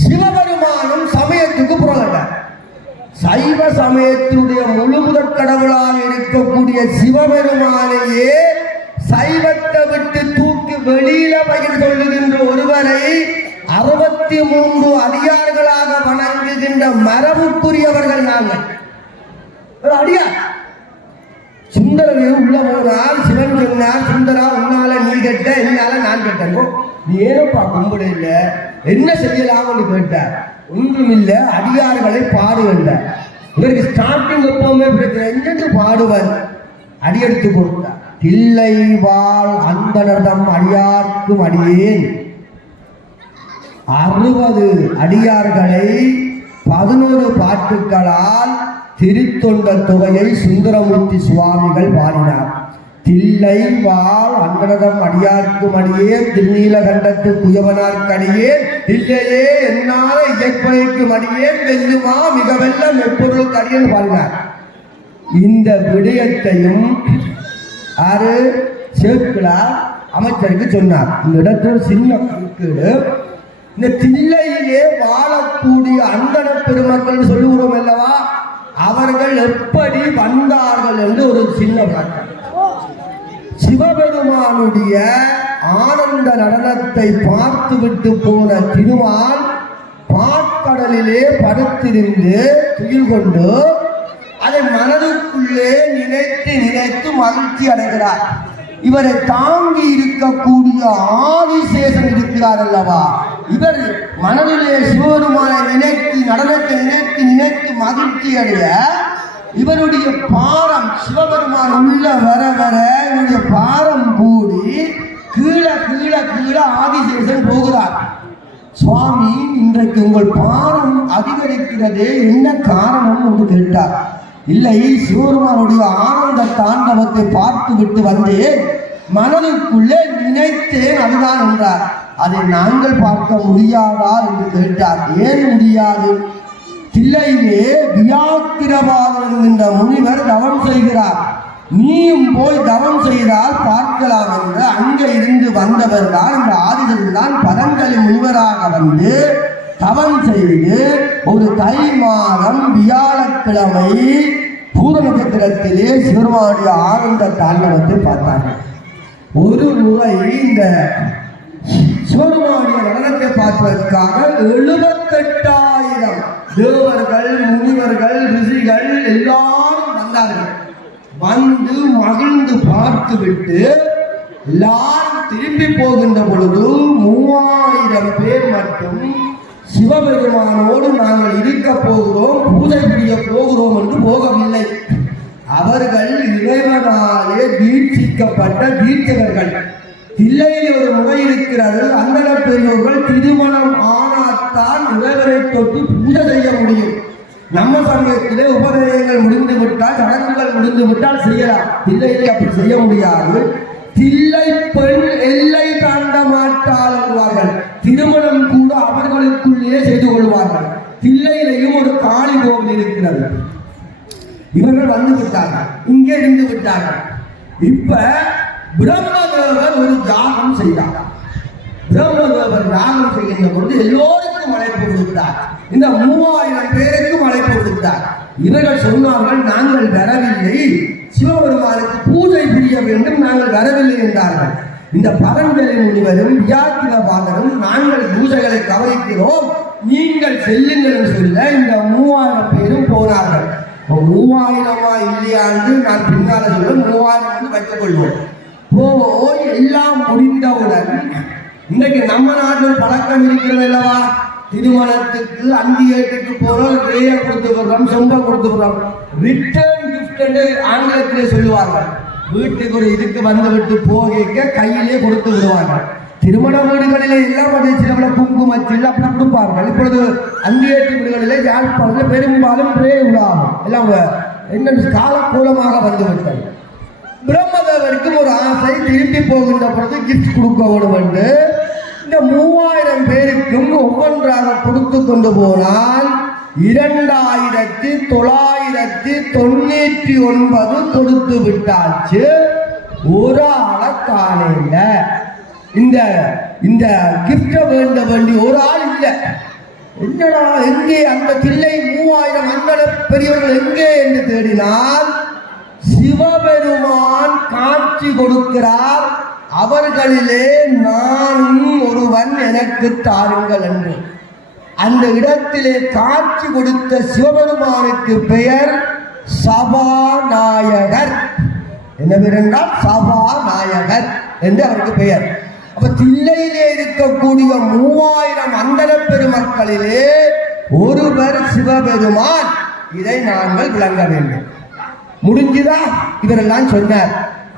சிவபெருமானும் சமயத்துக்கு புறப்பட்டார். சைவ சமயத்தினுடைய முழு முதற் கடவுளாக இருக்கக்கூடிய சிவபெருமானையே சைவத்தை விட்டு தூக்கி வெளியில பகிர் சொல்லுகின்ற ஒருவரை 63 அடியார்களாக வணங்குகின்ற மரபுக்குரியவர்கள் நாங்கள். அடியார் சுந்தரன் உள்ள போனால் சிவன் சொன்னார், சுந்தரா உன்னால நீ கேட்ட, என்னால நான் கேட்டேன். நீ ஏனப்பா கும்பிட இல்லை, என்ன செய்யலாம்னு கேட்டார். ஒன்றும் இல்லை, அடியார்களை பாடுவல்ல. இவருக்கு ஸ்டார்டிங் எப்பவுமே பிரச்சனை, எங்கென்று பாடுவன்? அடியெடுத்து கொடுத்தார். தில்லை வாழ் அந்தனர்தம் அடியார்க்கும் அடியேன் 60 அடியார்களை 11 பாட்டுக்களால் திருத்தொண்ட தொகையை சுந்தரமூர்த்தி சுவாமிகள் பாடினார். தில்லை வாழ் அந்தனதம் அடியார்க்கும் அடியேன் திருநீலகண்டத்து குயவனார்க்கடியேன் இல்லையே என்னால இயற்பனைக்கும் அடியேன் வெல்லுமா மிக வெல்லம் எப்பொருளுக்கு அடியேன் பாடினார். இந்த விடயத்தையும் ஆறு சேக்கிழார் அமைச்சருக்கு சொன்னார். இந்த இடத்தோடு சின்ன குறுக்கீடு, இந்த தில்லையிலே வாழக்கூடிய அந்தன பெருமக்கள் சொல்லுகிறோம் அல்லவா, அவர்கள் எப்படி வந்தார்கள் என்று ஒரு சின்ன விளக்கம். சிவபெருமானுடைய ஆனந்த நடனத்தை பார்த்துவிட்டு போன திருமால் பாற்கடலிலே படுத்திருந்து துயில் கொண்டு அதை மனதுக்குள்ளே நினைத்து மகிழ்ச்சி அடைகிறார். இவரை தாங்கி இருக்கக்கூடிய ஆதிசேஷன் இருக்கிறார் அல்லவா, இவர் மனதிலே சிவபெருமானை நினைத்து நடனத்தை நினைத்து மகிழ்ச்சி அடைய இவருடைய பாரம் சிவபெருமான் உள்ள வர இவருடைய பாரம் கூடி கீழே ஆதிசேஷன் போகிறார். சுவாமி, இன்றைக்கு உங்கள் பாரம் அதிகரிக்கிறதே, என்ன காரணம் என்று கேட்டார். இல்லை, சிவபெருமானுடைய ஆனந்த தாண்டவத்தை பார்த்து விட்டு வந்தேன், மனதுக்குள்ளே நினைத்தேன், அதுதான் என்றார். அதை நாங்கள் பார்க்க முடியாதா என்று கேட்டார். ஏன் முடியாது? தில்லையிலே வியாக்கிரபாதன் என்ற முனிவர் தவம் செய்கிறார். நீயும் போய் தவம் செய்தால் பார்க்கலாம் என்று அங்கே இருந்து வந்தவர் தான் இந்த ஆதிசன் தான் பதஞ்சலி முனிவராக வந்து தவம் செய்து ஒரு தை மாதம் வியாழக்கிழமை பூர நட்சத்திரத்திலே சிவருமானுடைய ஆனந்த தாண்டவத்தை பார்த்தார்கள். ஒரு முறை இந்த சிவருமானுடைய நடனத்தை பார்ப்பதற்காக 78,000 தேவர்கள், முனிவர்கள், ரிஷிகள் எல்லாரும் வந்தார்கள். வந்து மகிழ்ந்து பார்த்துவிட்டு எல்லாரும் திரும்பி போகின்ற பொழுது 3000 பேர் மட்டும் சிவபெருமானோடு நாங்கள் இருக்க போகிறோம், பூஜை புரிய போகிறோம் என்று போகவில்லை. அவர்கள் இறைவனாலே தீட்சிக்கப்பட்ட தீட்சகர்கள். தில்லையில் ஒரு முறை இருக்கிறது. அந்தன பெரியோர்கள் திருமணம் ஆனாத்தான் இறைவனை தொட்டு பூஜை செய்ய முடியும். நம்ம சமயத்திலே உபநயனங்கள் முடிந்து விட்டால், சடங்குகள் முடிந்து விட்டால் செய்யலாம். தில்லையிலே அப்படி செய்ய முடியாது. தில்லை பெண் எல்லை தாண்ட மாட்டாள் என்பார்கள். திருமணம் கூட அவர்களுக்குள்ளே செய்து கொள்வார்கள். தில்லையிலேயும் ஒரு காளி கோவில் இருக்கிறது. இவர்கள் வந்து விட்டார்கள், இங்கே இருந்து விட்டார்கள். இப்ப பிரம்மதேவர் ஒரு யாகம் செய்தார். பிரம்மதேவர் யாகம் செய்கின்ற பொழுது எல்லோருக்கும் அழைப்பு கொடுத்தார். இந்த 3000 பேருக்கும் அழைப்பு கொடுத்தார். இவர்கள் சொன்னார்கள், நாங்கள் வரவில்லை, சிவபெருமானுக்கு பூஜை புரிய வேண்டும், நாங்கள் வரவில்லை என்றார்கள். இந்த பதஞ்சலி முனிவரும் வியாக்கிரபாதரும் நாங்கள் பூஜைகளை கவனிக்கிறோம், நீங்கள் செல்லுங்கள் என்று சொல்ல இந்த 3000 பேரும் போனார்கள். 3000 இல்லையா என்று நான் பின்னால சொல்ல 3000 என்று வைத்துக் கொள்வோம். போய் எல்லாம் முடிந்தவுடன் இன்றைக்கு நம்ம நாட்டில் பழக்கம் இருக்கிறது அல்லவா, திருமணத்துக்கு அந்தியேட்டுக்கு போறோம், ரேய கொடுத்துக்கிறோம், சொம்ப கொடுத்துக்கிறோம், ரிட்டர்ன் கிஃப்ட் என்று ஆங்கிலத்திலே சொல்லுவார்கள். வீட்டுக்கு ஒரு இதுக்கு வந்து விட்டு போக கையிலே கொடுத்து விடுவார்கள். திருமண வீடுகளிலே எல்லாம் அதே சில குங்குமத்தில் அப்படி கொடுப்பார்கள். இப்பொழுது அந்தியேட்டு வீடுகளிலே யாழ்ப்பாணத்தில் பெரும்பாலும் ரே உலாகும் எல்லாம் என்ன காலக்கூலமாக வந்துவிட்டது. பிரம்மதேவருக்கும் ஒரு ஆசை, திரும்பி போகின்ற பொழுது கிஃப்ட் கொடுக்க வேண்டும் என்று இந்த 3000 பேருக்கும் ஒவ்வொன்றாக கொடுத்து கொண்டு போனால் 2999 கொடுத்து விட்டாச்சு. ஒரு ஆளை காலையில இந்த இந்த கிஃப்ட வேண்ட வேண்டி ஒரு ஆள் இல்லை. என்னடா எங்கே அந்த தில்லை 3000 அந்த பெரியவர்கள் எங்கே என்று தேடினால் சிவபெருமான் காட்சி கொடுக்கிறார். அவர்களிலே நானும் ஒருவன், எனக்கு தாருங்கள் என்று. அந்த இடத்திலே காட்சி கொடுத்த சிவபெருமானுக்கு பெயர் சபாநாயகர். என்ன பேர் என்றால் சபாநாயகர் என்று அவருக்கு பெயர். அப்ப தில்லையிலே இருக்கக்கூடிய 3000 அந்தன பெருமக்களிலே ஒருவர் சிவபெருமான். இதை நாங்கள் விளங்க வேண்டும். முடிஞ்சுதா? இவரெல்லாம் சொன்னார்.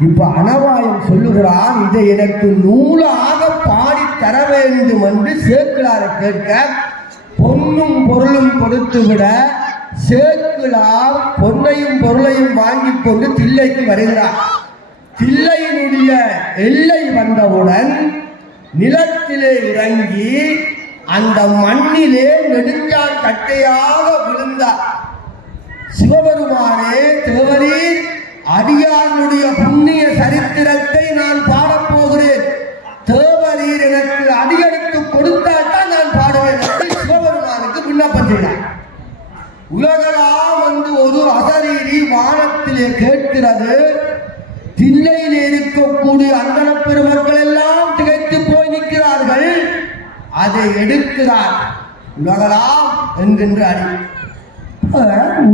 இப்ப அனவாயம் சொல்லுகிறான், இதை எனக்கு நூலாக பாடி தர வேண்டும் என்று சேக்கிழாரை கேட்க, பொன்னும் பொருளும் கொடுத்து விட சேக்கிழார் பொன்னையும் பொருளையும் வாங்கி கொண்டு தில்லைக்கு வருகிறார். தில்லையினுடைய எல்லை வந்தவுடன் நிலத்திலே இறங்கி அந்த மண்ணிலே நெடுஞ்சான் கட்டையாக விழுந்தார். சிவபெருமானே, தேவரீர், அடியாருடைய புண்ணிய சரித்திரத்தை நான் பாடப்போகிறேன். தேவரீர் எனக்கு அடியெடுத்து கொடுத்தால்தான் நான் பாடுவேன் என்று சிவபெருமானுக்கு விண்ணப்பம் செய்தார். உலகெல்லாம் வந்து ஒரு அசரீரி வானத்திலே கேட்கிறது. தில்லையிலே இருக்கக்கூடிய அந்தன பெருமக்கள் எல்லாம் திகைத்து போய் நிற்கிறார்கள். அதை எடுக்கிறார் உலகலாம் என்கின்ற அடி.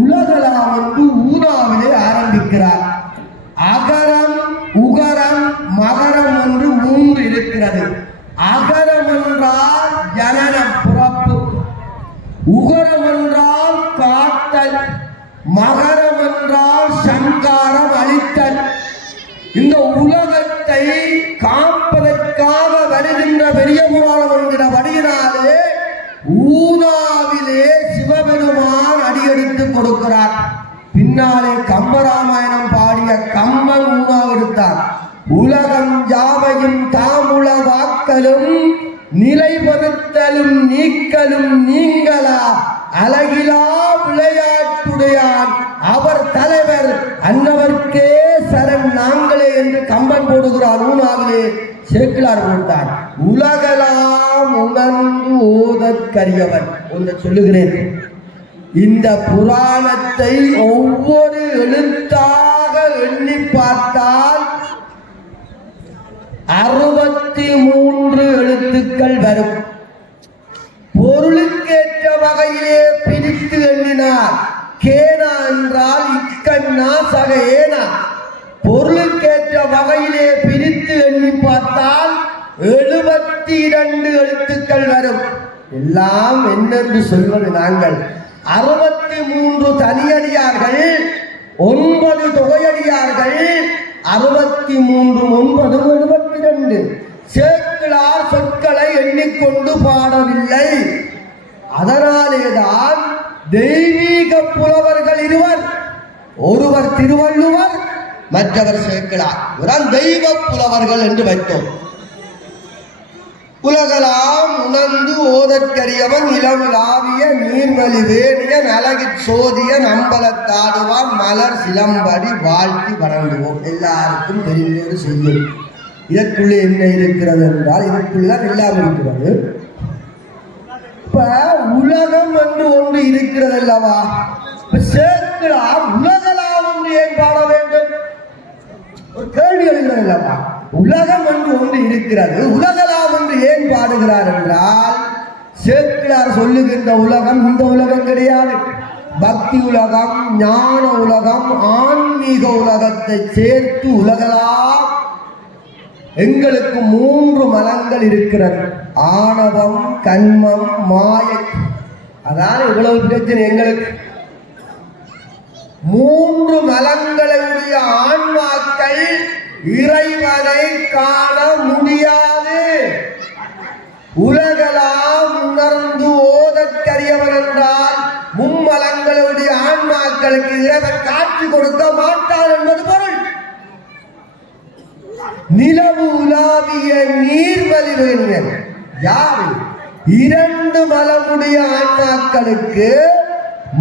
உலகலாம் வந்து ஊனாவிலே ஆரம்பிக்கிறார். அகரம், உகரம், மகரம் என்று 3 இருக்கிறது. அகரம் என்றால் ஜனனம், பிறப்பு. உகரம் என்றால் காத்தல். மகரம் என்றால் சங்காரம், அழித்தல். இந்த உலகத்தை காப்பதற்காக வருகின்ற பெரிய புராணம் என்கிற வழியினாலே ஊனாவிலே சிவபெருமான் அடியெடுத்து கொடுக்கிறார். பின்னாலே கம்பராமாயணம் பாடிய கம்பன் ஊனாவெடுத்தார். உலகம் யாவையும் தாமுலகாக்கலும் நிலைபெறுத்தலும் நீக்கலும் நீங்களா அழகிலா விளையாட்டுடையான் அவர் தலைவர் அன்னவர்க்கே சரண் நாங்களே என்று கம்பன் போடுகிறார். ஊனாவிலே சேக்கிழார் போட்டார். உலகலாம் உணர்ந்து ஓதற்கரியவன் ஒன்று சொல்லுகிறேன். இந்த புராணத்தை ஒவ்வொரு எழுத்தாக எண்ணி பார்த்தால் 63 எழுத்துக்கள் வரும். பொருளுக்கேற்ற வகையிலே பிரித்து எண்ணினார். கேனா என்றால் இக்கண்ணா சக ஏனா. பொருளுக்கேற்ற வகையிலே பிரித்து எண்ணி பார்த்தால் 72 எழுத்துக்கள் வரும். எல்லாம் என்னென்று சொல்வது நாங்கள் 63 தனியடியார்கள், 9 தொகையடியார்கள், 63 9 72. சேக்கிழார் சொற்களை எண்ணிக்கொண்டு பாடவில்லை. அதனாலேதான் தெய்வீக புலவர்கள் இருவர், ஒருவர் திருவள்ளுவர், மற்றவர் சேக்கிழார். இவரால் தெய்வ புலவர்கள் என்று வைத்தோம். உலகலாம் உணர்ந்து ஓதற்கரியவன் இளவுலாவிய நீர்வழி வேணியன் அழகிற் சோதியன் அம்பலத்தாடுவான் மலர் சிலம்படி வாழ்த்தி வணங்குவோம். எல்லாருக்கும் தெரிந்தது செய்யும். இதற்குள்ளே என்ன இருக்கிறது என்றால் இதற்குள்ளே எல்லாம் இருக்கிறது. இப்ப உலகம் என்று ஒன்று இருக்கிறது அல்லவா? சேக்கிழார் உலகலாம் என்று ஏன் பாட வேண்டும்? ஒரு கேள்வி எழுகிறது அல்லவா? உலகம் என்று ஒன்று இருக்கிறது, உலகலாம் என்று ஏன் பாடுகிறார் என்றால், சேக்கிழார் சொல்லுகின்ற உலகம் இந்த உலகம் கிடையாது. பக்தி உலகம், ஞான உலகம், ஆன்மீக உலகத்தை சேர்த்து உலகலாம். எங்களுக்கு 3 மலங்கள் இருக்கிறது. ஆணவம், கண்மம், மாயை. அதான் இவ்வளவு பிரச்சனை எங்களுக்கு. 3 மலங்களுடைய ஆன்மாக்கள் இறைவனை காண முடியாது. உலகலாம் உணர்ந்து ஓதற்கரியவன் என்றால் மும்மலங்களுடைய ஆன்மாக்களுக்கு இறைவன் காட்சி கொடுக்க மாட்டார் என்பது பொருள். நிலவு உலாவிய நீர்வழி வேணியன் யாரு? 2 மலமுடைய ஆன்மாக்களுக்கு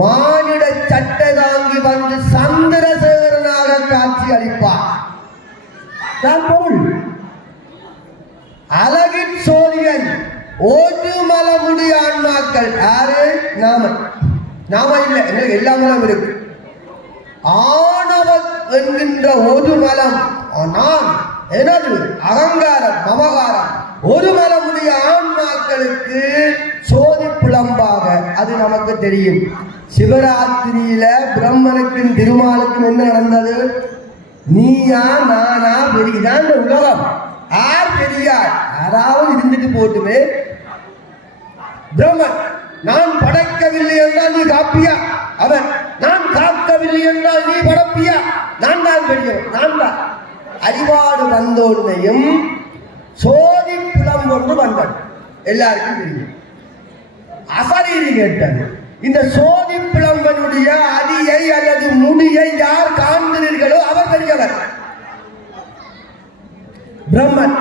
மானிட சட்டை தாங்கி வந்து சந்திரசேகரனாக காட்சி அளிப்பார். அழகின் சோழியன் 1 மலமுடைய ஆன்மாக்கள் யாரு? நாம இல்லை, எங்களுக்கு எல்லா மலம் இருக்கு. ஆணவம் என்கின்ற 1 மலம், நான் எனது அகங்காரம் மமகாரம் 1 மலமுடைய ஆன்மாக்களுக்கு சோதி புலம்பாக அது நமக்கு தெரியும். சிவராத்திரியில பிரம்மனுக்கும் திருமாலுக்கும் என்ன நடந்தது? நீயா நானா பெரியதான் இந்த உலகம். யார் பெரியார்? யாராவது இருந்துட்டு போட்டுமே. பிரம்மன் நான் படைக்கவில்லை என்றால் நீ காப்பியா? அவன் நான் காக்கவில்லை என்றால் நீ படைப்பியா? நான் தான் பெரியவன், நான் தான். அறிவாடு வந்தோன்னையும் சோதி புலம் ஒன்று வந்தது, எல்லாருக்கும் தெரியும். அசரீரி கேட்டது. இந்த சோதி புலம்பனுடைய அடியை அல்லது முடியை யார் காண்கிறீர்களோ அவர் பெரியவர். பிரம்மன்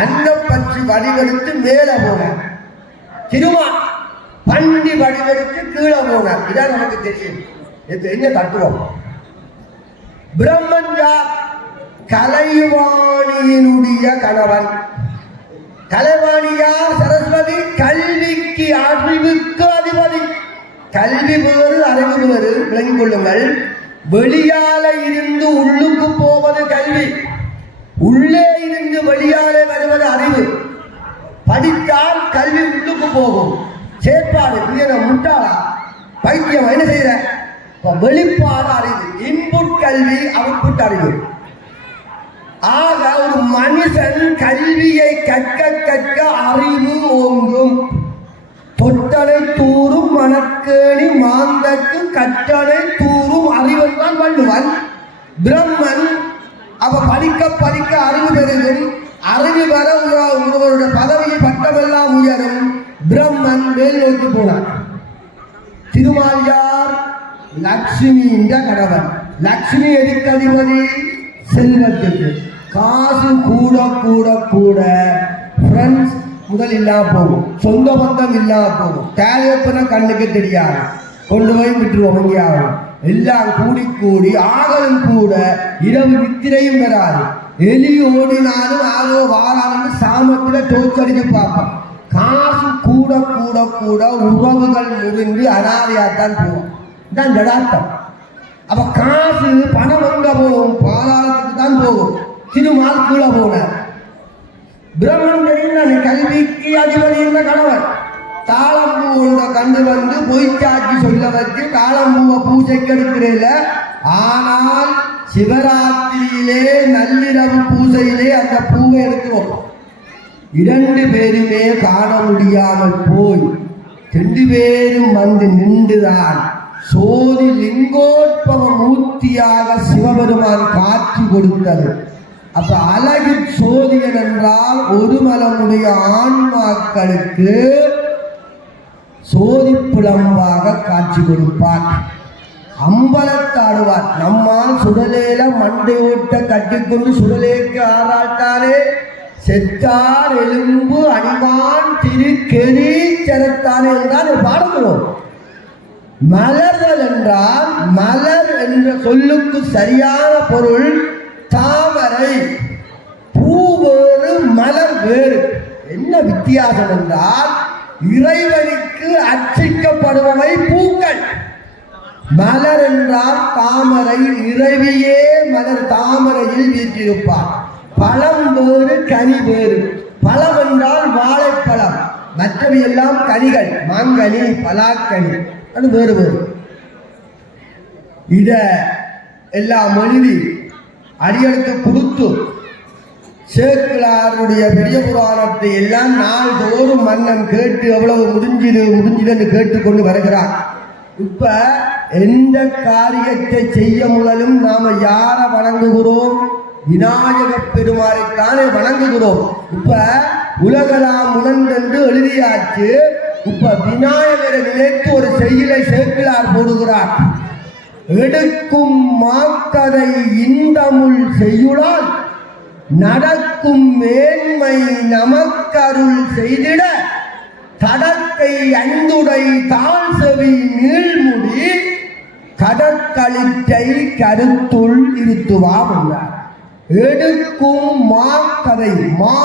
அன்னம் பற்றி வடிவெடுத்து மேல போனார். திருமான் பண்டி வடிவெடுத்து கீழே போனார். இதான் நமக்கு தெரியும். என்ன தத்துவம்? பிரம்மன் யார்? கலைவாணியினுடைய கணவன். கலைவாணியார் சரஸ்வதி, கல்விக்கு அறிவுக்கு அதிபதி. கல்வி வேறு அறிவு வேறு, விளங்கிக் கொள்ளுங்கள். வெளியால இருந்து உள்ளுக்கு போவது கல்வி, உள்ளே இருந்து வெளியாலே வருவது அறிவு. படித்தால் கல்வி உள்ளுக்கு போகும். செயற்பாடு முட்டாளா பைத்தியம் என்ன செய்யற? வெளிப்பாடு அறிவு. இன்புட் கல்வி, அவுட்புட் அறிவு. ஆக ஒரு மனுஷன் கல்வியை கற்க கற்க அறிவு ஓங்கும். தொட்டனை தூரும் மணக்கேணி மாந்தற்கு கற்றனை தூரும் அறிவன் வள்ளுவன். பிரம்மன் அவ படிக்க படிக்க அறிவு பெருகும். அறிவு வர ஒருவருடைய பதவியை பட்டமெல்லாம் உயரும். பிரம்மன் மேல் நோக்கி போனார். திருமால் யார்? லட்சுமியின் கணவன். லட்சுமி எதுக்கு அதிபதி? செல்வத்துக்கு. காசு கூட கூட கூட ஃப்ரெண்ட்ஸ் முதல் இல்லாம போகும், சொந்த பந்தம் இல்லாம போகும், தேவைப்பன கண்ணுக்கு தெரியாது, கொண்டு போய் விட்டுருவோம். எங்கேயாகும் எல்லாம் கூடி கூடி ஆகலும் கூட இரவு நித்திரையும் வராது. எலி ஓடினாலும் ஆகோ வாரான்னு சாமத்துல தோச்சடிச்சு பார்ப்போம். காசு கூட கூட கூட உறவுகள் முறிந்து அனாதையாத்தான் போவோம். இதுதான் ஜடார்த்தம். அப்ப காசு பணம் எங்க போகும்? பாதாளத்துக்கு தான் போகும். திருமால் கீழே போனார். பிரம்மன் தெரியும் கல்விக்கு அதிபதி என்ற கணவர் தாளம்பூ கண்டு வந்து பொய்ச்சாட்சி சொல்ல வச்சு தாளம்பூவை பூஜைக்கு எடுக்கிறேன். ஆனால் சிவராத்திரியிலே நள்ளிரவு பூஜையிலே அந்த பூவை எடுக்கிறோம். 2 பேருமே காண முடியாமல் போய் 2 பேரும் வந்து நின்றுதான் சோதி லிங்கோத்பவ மூர்த்தியாக சிவபெருமான் காட்சி கொடுத்தது. அப்ப அழகு சோதியன் என்றால் ஒரு மலமுடைய ஆன்மாக்களுக்கு சோதி புலம்பாக காட்சி கொடுப்பார். அம்பலத்தாடுவார். நம்மால் சுடலேல மண்டை ஓட்ட கட்டிக்கொண்டு சுடலேக்கு ஆறாட்டாரே செத்தார் எலும்பு அடிவான் திருக்கெறி செலுத்தானே என்றால் பாடுகிறோம். மலர்கள் என்றால் மலர் என்ற சொல்லுக்கு சரியான பொருள் தாமரை. பூ வேறு மலர் வேறு. என்ன வித்தியாசம் என்றால் இறைவனுக்கு அர்ச்சிக்கப்படுபவை பூக்கள். மலர் என்றால் தாமரை. இறைவியே மலர் தாமரையில் வீற்றிருப்பார். பழம் வேறு கனி வேறு. பழம் என்றால் வாழைப்பழம், மற்றவை எல்லாம் கனிகள், மாங்கனி பலாக்கனி, அது வேறு வேறு. இத எல்லாம் எழுதி அடியெடுத்து கொடுத்து சேக்கிழாருடைய பெரிய புராணத்தை எல்லாம் நாள்தோறும் மன்னன் கேட்டு எவ்வளவு முடிஞ்சுன்னு கேட்டுக்கொண்டு வருகிறார். இப்ப எந்த காரியத்தை செய்ய முதலும் நாம யாரை வணங்குகிறோம்? விநாயக பெருமாளைத்தானே வணங்குகிறோம். இப்ப உலகலாம் உணர்ந்தென்று எழுதியாச்சு. இப்ப விநாயகரை நினைத்து ஒரு செய்யலை சேக்கிழார் போடுகிறார். எடுக்கும் மாக்கதை இந்தமுள் செய்யுளால் நடக்கும் மேன்மை நமக்கருள் செய்திட தடக்கை அந்துடை தாழ் செவி நீள்முடி கடற்களிற்றை கருத்துள் இருத்துவாம் என்றார். எடுக்கும் மாக்கதை, மா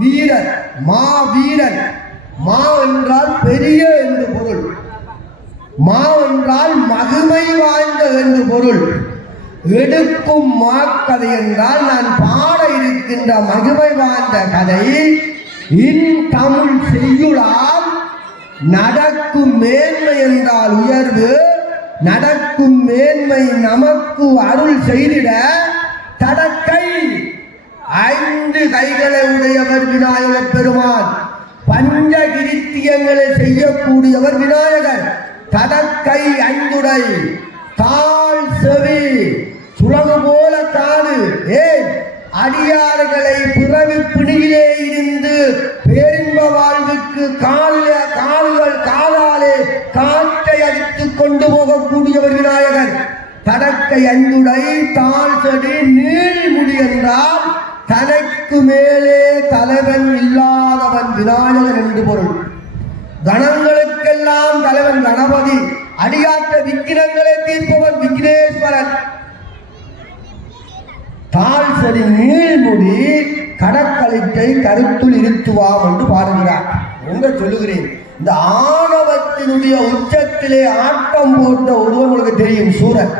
வீரன், மாவீரன். மா என்றால் பெரிய என்று பொருள். மா என்றால் மகிமை வாய்ந்த என்று பொருள். எடுக்கும் மாக்கதை என்றால் நான் பாட இருக்கின்ற மகிமை வாய்ந்த கதை. இன் தமிழ் செய்யுளால் நடக்கும் மேன்மை என்றால் உயர்வு. நடக்கும் மேன்மை நமக்கு அருள் செய்திட தடக்கை 5 கைகளை உடையவர் விநாயகர் பெருமான். பஞ்சகிருத்தியங்களை செய்யக்கூடியவர் விநாயகர். தடக்கை 5 தாழ் செவி, சுலகு போல காது. ஏன்? அடியார்களை பிறவி பிணியிலே இருந்து பேரின்ப வாழ்வுக்கு காலாலே காற்றை அடித்துக் கொண்டு போகக்கூடியவர் விநாயகர். தடக்கை 5 தாழ் செடி நீள்முடி என்றால் தனக்கு மேலே தலைவன் இல்லாதவன் விநாயகன் என்று பொருள். கணங்களுக்கெல்லாம் தலைவன் கணபதி. அடியாற்ற விக்கிரங்களை தீர்ப்பவன் விக்னேஸ்வரன். தாழ் செடி நீள்முடி கடற்களிற்றை கருத்துள் இருத்துவாம் என்று பாடுகிறார். என்று சொல்லுகிறேன். இந்த ஆணவத்தினுடைய உச்சத்திலே ஆட்டம் போட்ட ஒருவன் உங்களுக்கு தெரியும், சூரன்.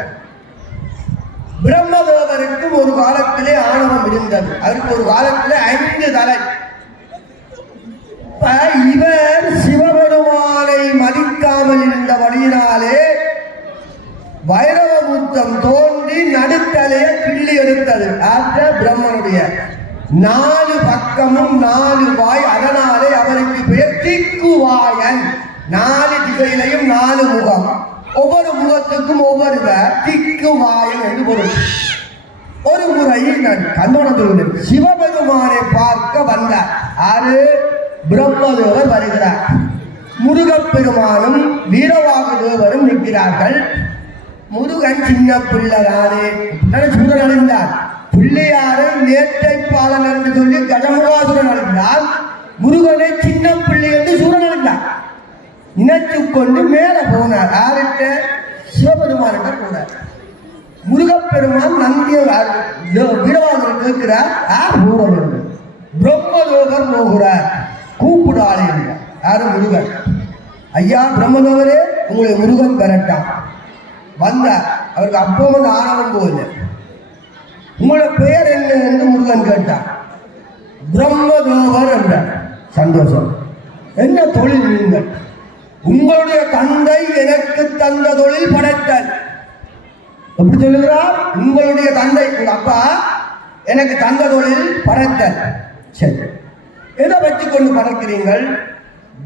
பிரம்மதேவருக்கு ஒரு காலத்திலே ஆணவம் இருந்தது. அதற்கு ஒரு காலத்திலே 5 தலை. இவர் சிவபெருமானை மதிக்காமல் இருந்த வழியினாலே வைரவபுத்தம் தோன்றி நடுத்தலையை கிள்ளி எடுத்தது. பிரம்மனுடைய 4 பக்கமும் 4 வாய். அதனாலே அவருக்கு பெயர் திக்குவாயன். 4 திசையிலையும் 4 முகம். ஒவ்வொரு முகத்துக்கும் ஒவ்வொருவர் திக்குவாயன் என்று பொருள். ஒரு முறை நான் கண்ணோட சிவபெருமானை பார்க்க வந்தார். ஆறு பிரம்மதேவர் வருகிறார். முருகப்பெருமானும் வீரவாக தேவரும் நிற்கிறார்கள். முருகன் சின்ன பிள்ளையாரே சூரன் அழிந்தார். பிள்ளையாரை நேற்றை பாலன் என்று சொல்லி கஜமுகாசுரன் அழிந்தார். முருகனை சின்ன பிள்ளை என்று சூழலிட்டார். நினைச்சு கொண்டு மேல போனார். யார்கிட்ட? சிவபெருமான்கிட்ட போனார். முருகப்பெருமான் நந்திய வீரவாதர் கேட்கிறார், யார் போற வேண்டும்? பிரம்மதேவர் போகிறார், கூப்பிடாளே என்றார். யாரு? முருகன். ஐயா பிரம்மதேவரே, உங்களை முருகன் பெறட்டான். வந்தார். அவருக்கு அப்போ வந்து ஆணவம் போகல. உங்களோட பெயர் என்ன என்று முருகன் கேட்டார். பிரம்மதேவர் என்றார். சந்தோஷம். என்ன தொழில் நீங்கள்? உங்களுடைய தந்தை எனக்கு தந்த தொழில் படைத்தல். எப்படி சொல்லுகிறார்? உங்களுடைய தந்தை, உங்க அப்பா எனக்கு தந்த தொழில் படைத்தல். சரி, எதை வச்சு கொண்டு படைக்கிறீர்கள்?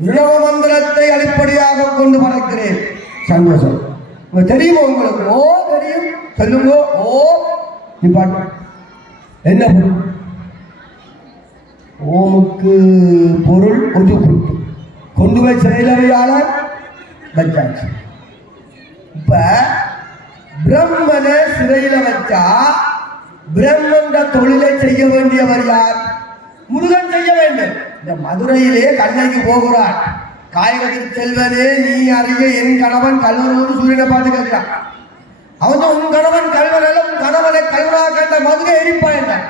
பிரணவ மந்திரத்தை அடிப்படையாக கொண்டு படைக்கிறேன். சந்தோஷம். தெரியுமா உங்களுக்கு? ஓ தெரியும். சொல்லுங்க. ஓ நிப்பாட்டு. என்ன பொருள்? ஓமுக்கு பொருள் ஒரு குட்டு கொண்டு போய் செயலவையாளர் வச்சாச்சு. இப்ப பிரம்மனை சிறையில வச்சா பிரம்மண்ட தொழிலை செய்ய வேண்டியவர் யார்? முருகன் செய்ய வேண்டும். இந்த மதுரையிலே கண்ணகி போகிறார். காயகத்தில் செல்வனே, நீ அறிய என் கணவன் கல்வனோடு சூரியனை பார்த்து கேட்கிறான். அவன் உன் கணவன் கல்வனல்ல, உன் கணவனை கல்வனாக கண்ட மதுரை எரிப்பான்.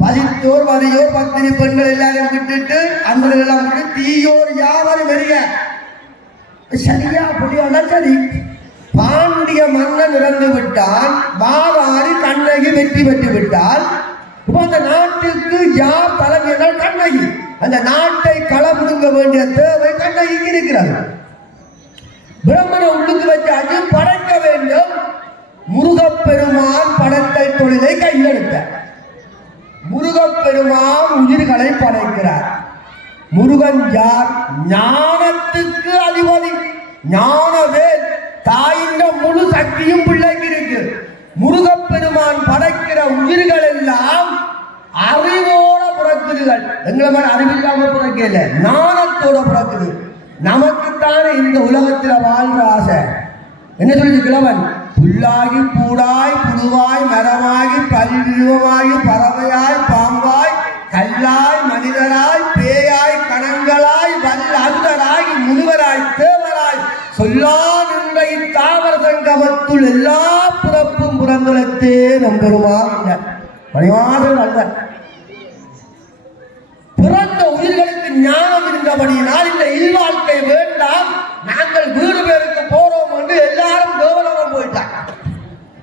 பதித்தோர் வரியோர் பத்தினி பெண்கள் எல்லாரும் விட்டுட்டு அந்த எல்லாம் விட்டு தீயோர் யாவரும் வெறிய. சரியா அப்படியானா சரி. பாண்டிய மன்னன் இறந்து விட்டான். வாதாடி கண்ணகி வெற்றி பெற்று விட்டால் இப்ப அந்த நாட்டுக்கு யார் தலைமையினால் கண்ணகி. அந்த நாட்டை களமுடுங்க வேண்டிய தேவை கண்ணகிக்கு இருக்கிறது. பிரம்மனை உள்ளுக்கு வச்சாச்சு, படைக்க வேண்டும். முருகப்பெருமான் படைத்த தொழிலை கையெழுத்த. முருகப்பெருமான் உயிர்களை படைக்கிறார். முருகன் யார்? ஞானத்துக்கு அதிபதி. ஞானவேல். தாயின் முழு சக்தியும் பிள்ளைக்கு இருக்கு. முருகப்பெருமான் படைக்கிற உயிர்கள் எல்லாம் அறிவோட பிறக்குதுகள். எங்களை மாதிரி அறிவில்லாம பிறக்கல, ஞானத்தோட பிறக்குது. நமக்குத்தானே இந்த உலகத்தில் வாழ்ற ஆசை. என்ன சொல்லுது கிழவன்? புல்லாகி பூடாய் புழுவாய் மரமாகி பல்விருவமாகி பறவையாய் பாம்பாய் கல்லாய் மனிதராய் பேயாய் கணங்களாய் வல்லராய் முனிவராய் தேவராய் சொல்லா நின்ற இத்தாவர சங்கமத்துள் எல்லா பிறப்பும் புறங்குலத்தே நம்பெருமான் பணிவாதல் அல்ல. பிறந்த உயிர்களுக்கு ஞானம் இருந்தபடியினால் இந்த இல்வாழ்க்கை வேண்டாம், நாங்கள் வீடு பேருக்கு போறோம் என்று எல்லாரும் தேவலோகம் போயிட்டாங்க.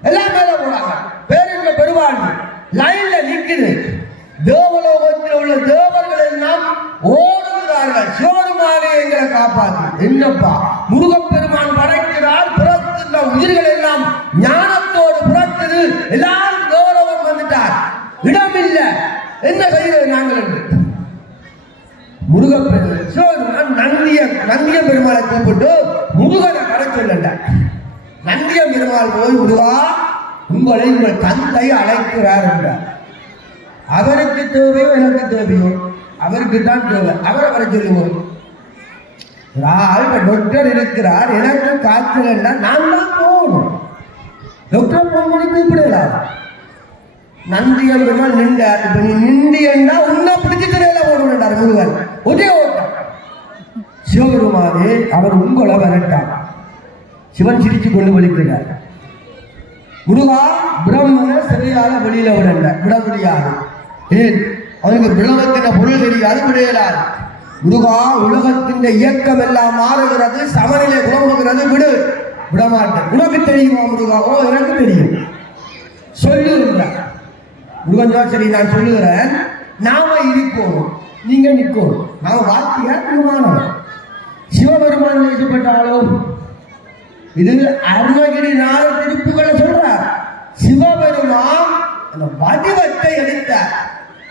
எல்லாம் மேல போறாங்க. பேருங்க பெருவாழ்வு லைன்ல நிக்குது. தேவலோகத்தில் உள்ள தேவர்கள் எல்லாம் ஓடுகிறார்கள். சிவபெருமானே எங்களை காப்பாற்று. என்னப்பா முருகப்பெருமான் படைக்கிறார். பிறக்கின்ற உயிர்கள் எல்லாம் ஞானத்தோடு பிறக்குது. எல்லாரும் தேவலோகம் வந்துட்டார். இடம் இல்லை. என்ன செய்வது நாங்கள்? முருகப்பெருமான் சிவபெருமான் நந்திய பெருமாளை கூப்பிட்டு முருகனை வர சொல்லல. நந்திய பெருமாள் போய், முருகா உங்களை உங்கள் தந்தை அழைக்கிறார் என்றார். அவருக்கு தேவையோ எனக்கு தேவையோ? அவருக்கு தான் தேவை. அவரை வர சொல்லுவோம். டாக்டர் இருக்கிறார், எனக்கு காய்ச்சல் என்றால் நான் தான் போகணும். டாக்டர் போக கூப்பிடலாம். நந்திய பெருமாள் நின்றார். இப்ப நீ நின்றி என்றா உன்னை பிடிச்சி திரையில போடுறார் முருகன். ஒரே ஓட்டம். சிவபெருமானே அவர் உங்களை வரட்டார். சிவன் சிரிச்சு கொண்டு வலிக்கிறார். முருகா பிரம்மனை சிறையால வெளியில விட முடியாது. ஏன்? அவனுக்கு பிரணவத்தின் பொருள் தெரியாது, விடையலாது. முருகா உலகத்தின் இயக்கம் எல்லாம் மாறுகிறது, சமநிலை குழம்புகிறது, விடமாட்டேன். உனக்கு தெரியுமா முருகா? ஓ எனக்கு தெரியும். சொல்லுகிறார் முருகன். சரி நான் சொல்லுகிறேன். நாம இருக்கோம், நீங்க நிற்கும். நாம வார்த்தையா திருமானவர் சிவபெருமான் பேசப்பட்டாலோ இது அருணகிரி நாத திருப்புகளை சொல்றார். சிவபெருமான் அந்த வடிவத்தை எடுத்தார்.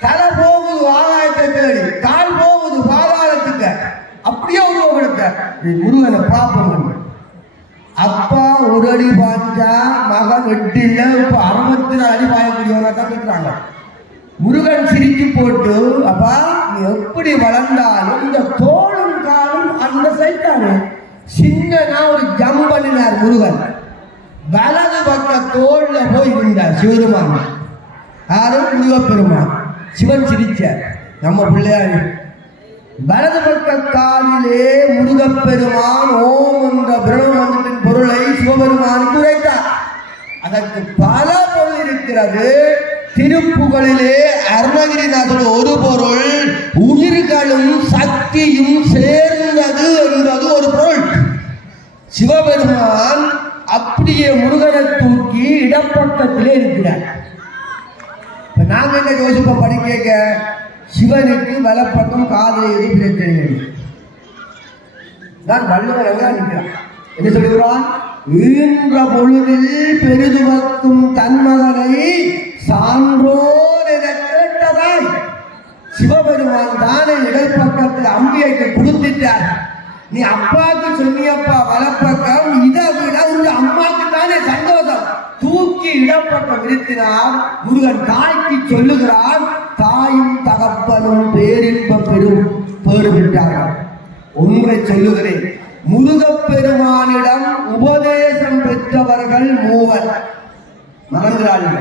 தலை போகுது ஆகாயத்தை தேடி, கால் போகுது பாதாளத்துக்கு, அப்படியே உருவம் எடுத்தார். முருகனை பார்ப்போம். அப்பா ஒரு அடி பாஞ்சா மகன் 8 இல்ல, இப்ப 64 அடி பாயக்கூடியவனா தான் இருக்கிறாங்க. முருகன் சிரிச்சு போட்டு, அப்பா நீ எப்படி வளர்ந்தாலும் இந்த தோளும் காலும் அந்த சைட்டானு சின்ன ஒரு ஜம்ப் பண்ணினார் முருகன். வலது பக்க தோல்ல போய் இருந்தார் சிவபெருமான். யாரும் முருகப்பெருமான். சிவன் சிரிச்சார். நம்ம பிள்ளையாரு வலது பக்க காலிலே முருகப்பெருமான் ஓம் என்ற பிரம்மமந்திரத்தின் பொருளை சிவபெருமானுக்கு உரைத்தார். அதற்கு பல பொருள் இருக்கிறது. திருப்புகளிலே அருணகிரிநாதர் ஒரு பொருள், உயிர்களும் சக்தியும் சேர்ந்தது என்பது ஒரு பொருள். சிவபெருமான் அப்படியே முருகனை தூக்கி இடப்பக்கத்திலே இருக்கிறார். நாங்க என்ன யோசிப்போம் படிக்க, சிவனுக்கு வலப்பக்கம் காதல் எது பிரச்சனை தான் வள்ளுவர் எங்க நிற்கிறான். என்ன சொல்லுகிறான்? ஈன்ற பொழுதில் பெரிதுவக்கும் தன்மகனை சான்றோர் என கேட்டதாய். சிவபெருமான் தானே இடப்பக்கத்தில் அம்பிகைக்கு கொடுத்துட்டார். நீ அப்பாவுக்கு சொன்னியப்பா வலப்பக்கம், இதை விட உங்க அம்மாவுக்கு தானே சந்தோஷம். தூக்கி இடப்பக்கம் நிறுத்தினார். முருகன் தாய்க்கு சொல்லுகிறான், தாயும் தகப்பனும் பேரின்பம் பெறுகின்றார்கள். ஒன்றை சொல்லுகிறேன், முருகப்பெருமானிடம் உபதேசம் பெற்றவர்கள் மூவர். மறந்துடார்கள்,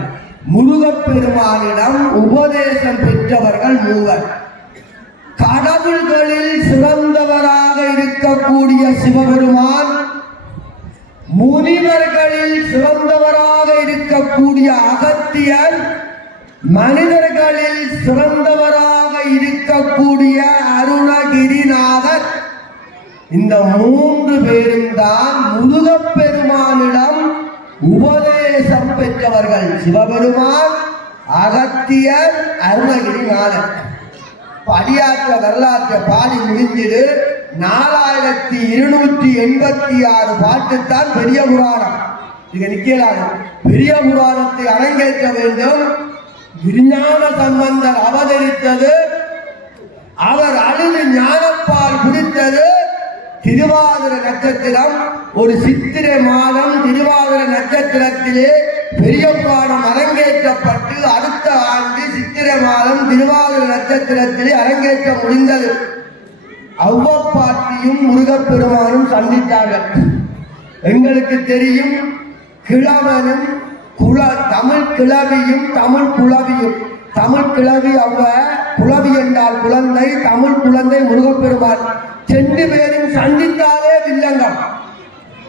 முருகப்பெருமானிடம் உபதேசம் பெற்றவர்கள் மூவர். கடவுள்களில் சிறந்தவராக இருக்கக்கூடிய சிவபெருமான், முனிவர்களில் சிறந்தவராக இருக்கக்கூடிய அகத்தியர், மனிதர்களில் சிறந்தவராக இருக்கக்கூடிய அருணகிரிநாதர். இந்த மூன்று பேரும் தான் முருகப்பெருமானிடம் உபதேசம் பெற்றவர்கள். சிவபெருமான், அகத்தியர், அருணகிரிநாதர். அடியாற்ற வரலாற்ற பாடி முடிஞ்சது. 4286 பாட்டுத்தான் பெரிய புராணம். இங்க நிக்கலாது. பெரிய புராணத்தை அரங்கேற்ற வேண்டும். விஞ்ஞான சம்பந்தர் அவதரித்தது, அவர் அழுது ஞானப்பால் குடித்தது. திருவாதிர நட்சத்திரம், ஒரு சித்திரை மாதம் திருவாதிர நட்சத்திரத்திலே பெரிய புராணம் அரங்கேற்றப்பட்டு அடுத்த ஆண்டு சித்திரை மாதம் திருவாதிர நட்சத்திரத்திலே அரங்கேற்ற முடிந்தது. அவ்வப்பாட்டியும் முருகப்பெருமானும் சந்தித்தார்கள். எங்களுக்கு தெரியும், கிழவனும் தமிழ் கிழவியும் தமிழ் குழவியும். தமிழ் கிழவி அவ்வ, குழவி என்றால் குழந்தை, தமிழ் குழந்தை முருகப்பெருமான். 2 பேரும் சந்தித்தாலே வில்லங்கம்.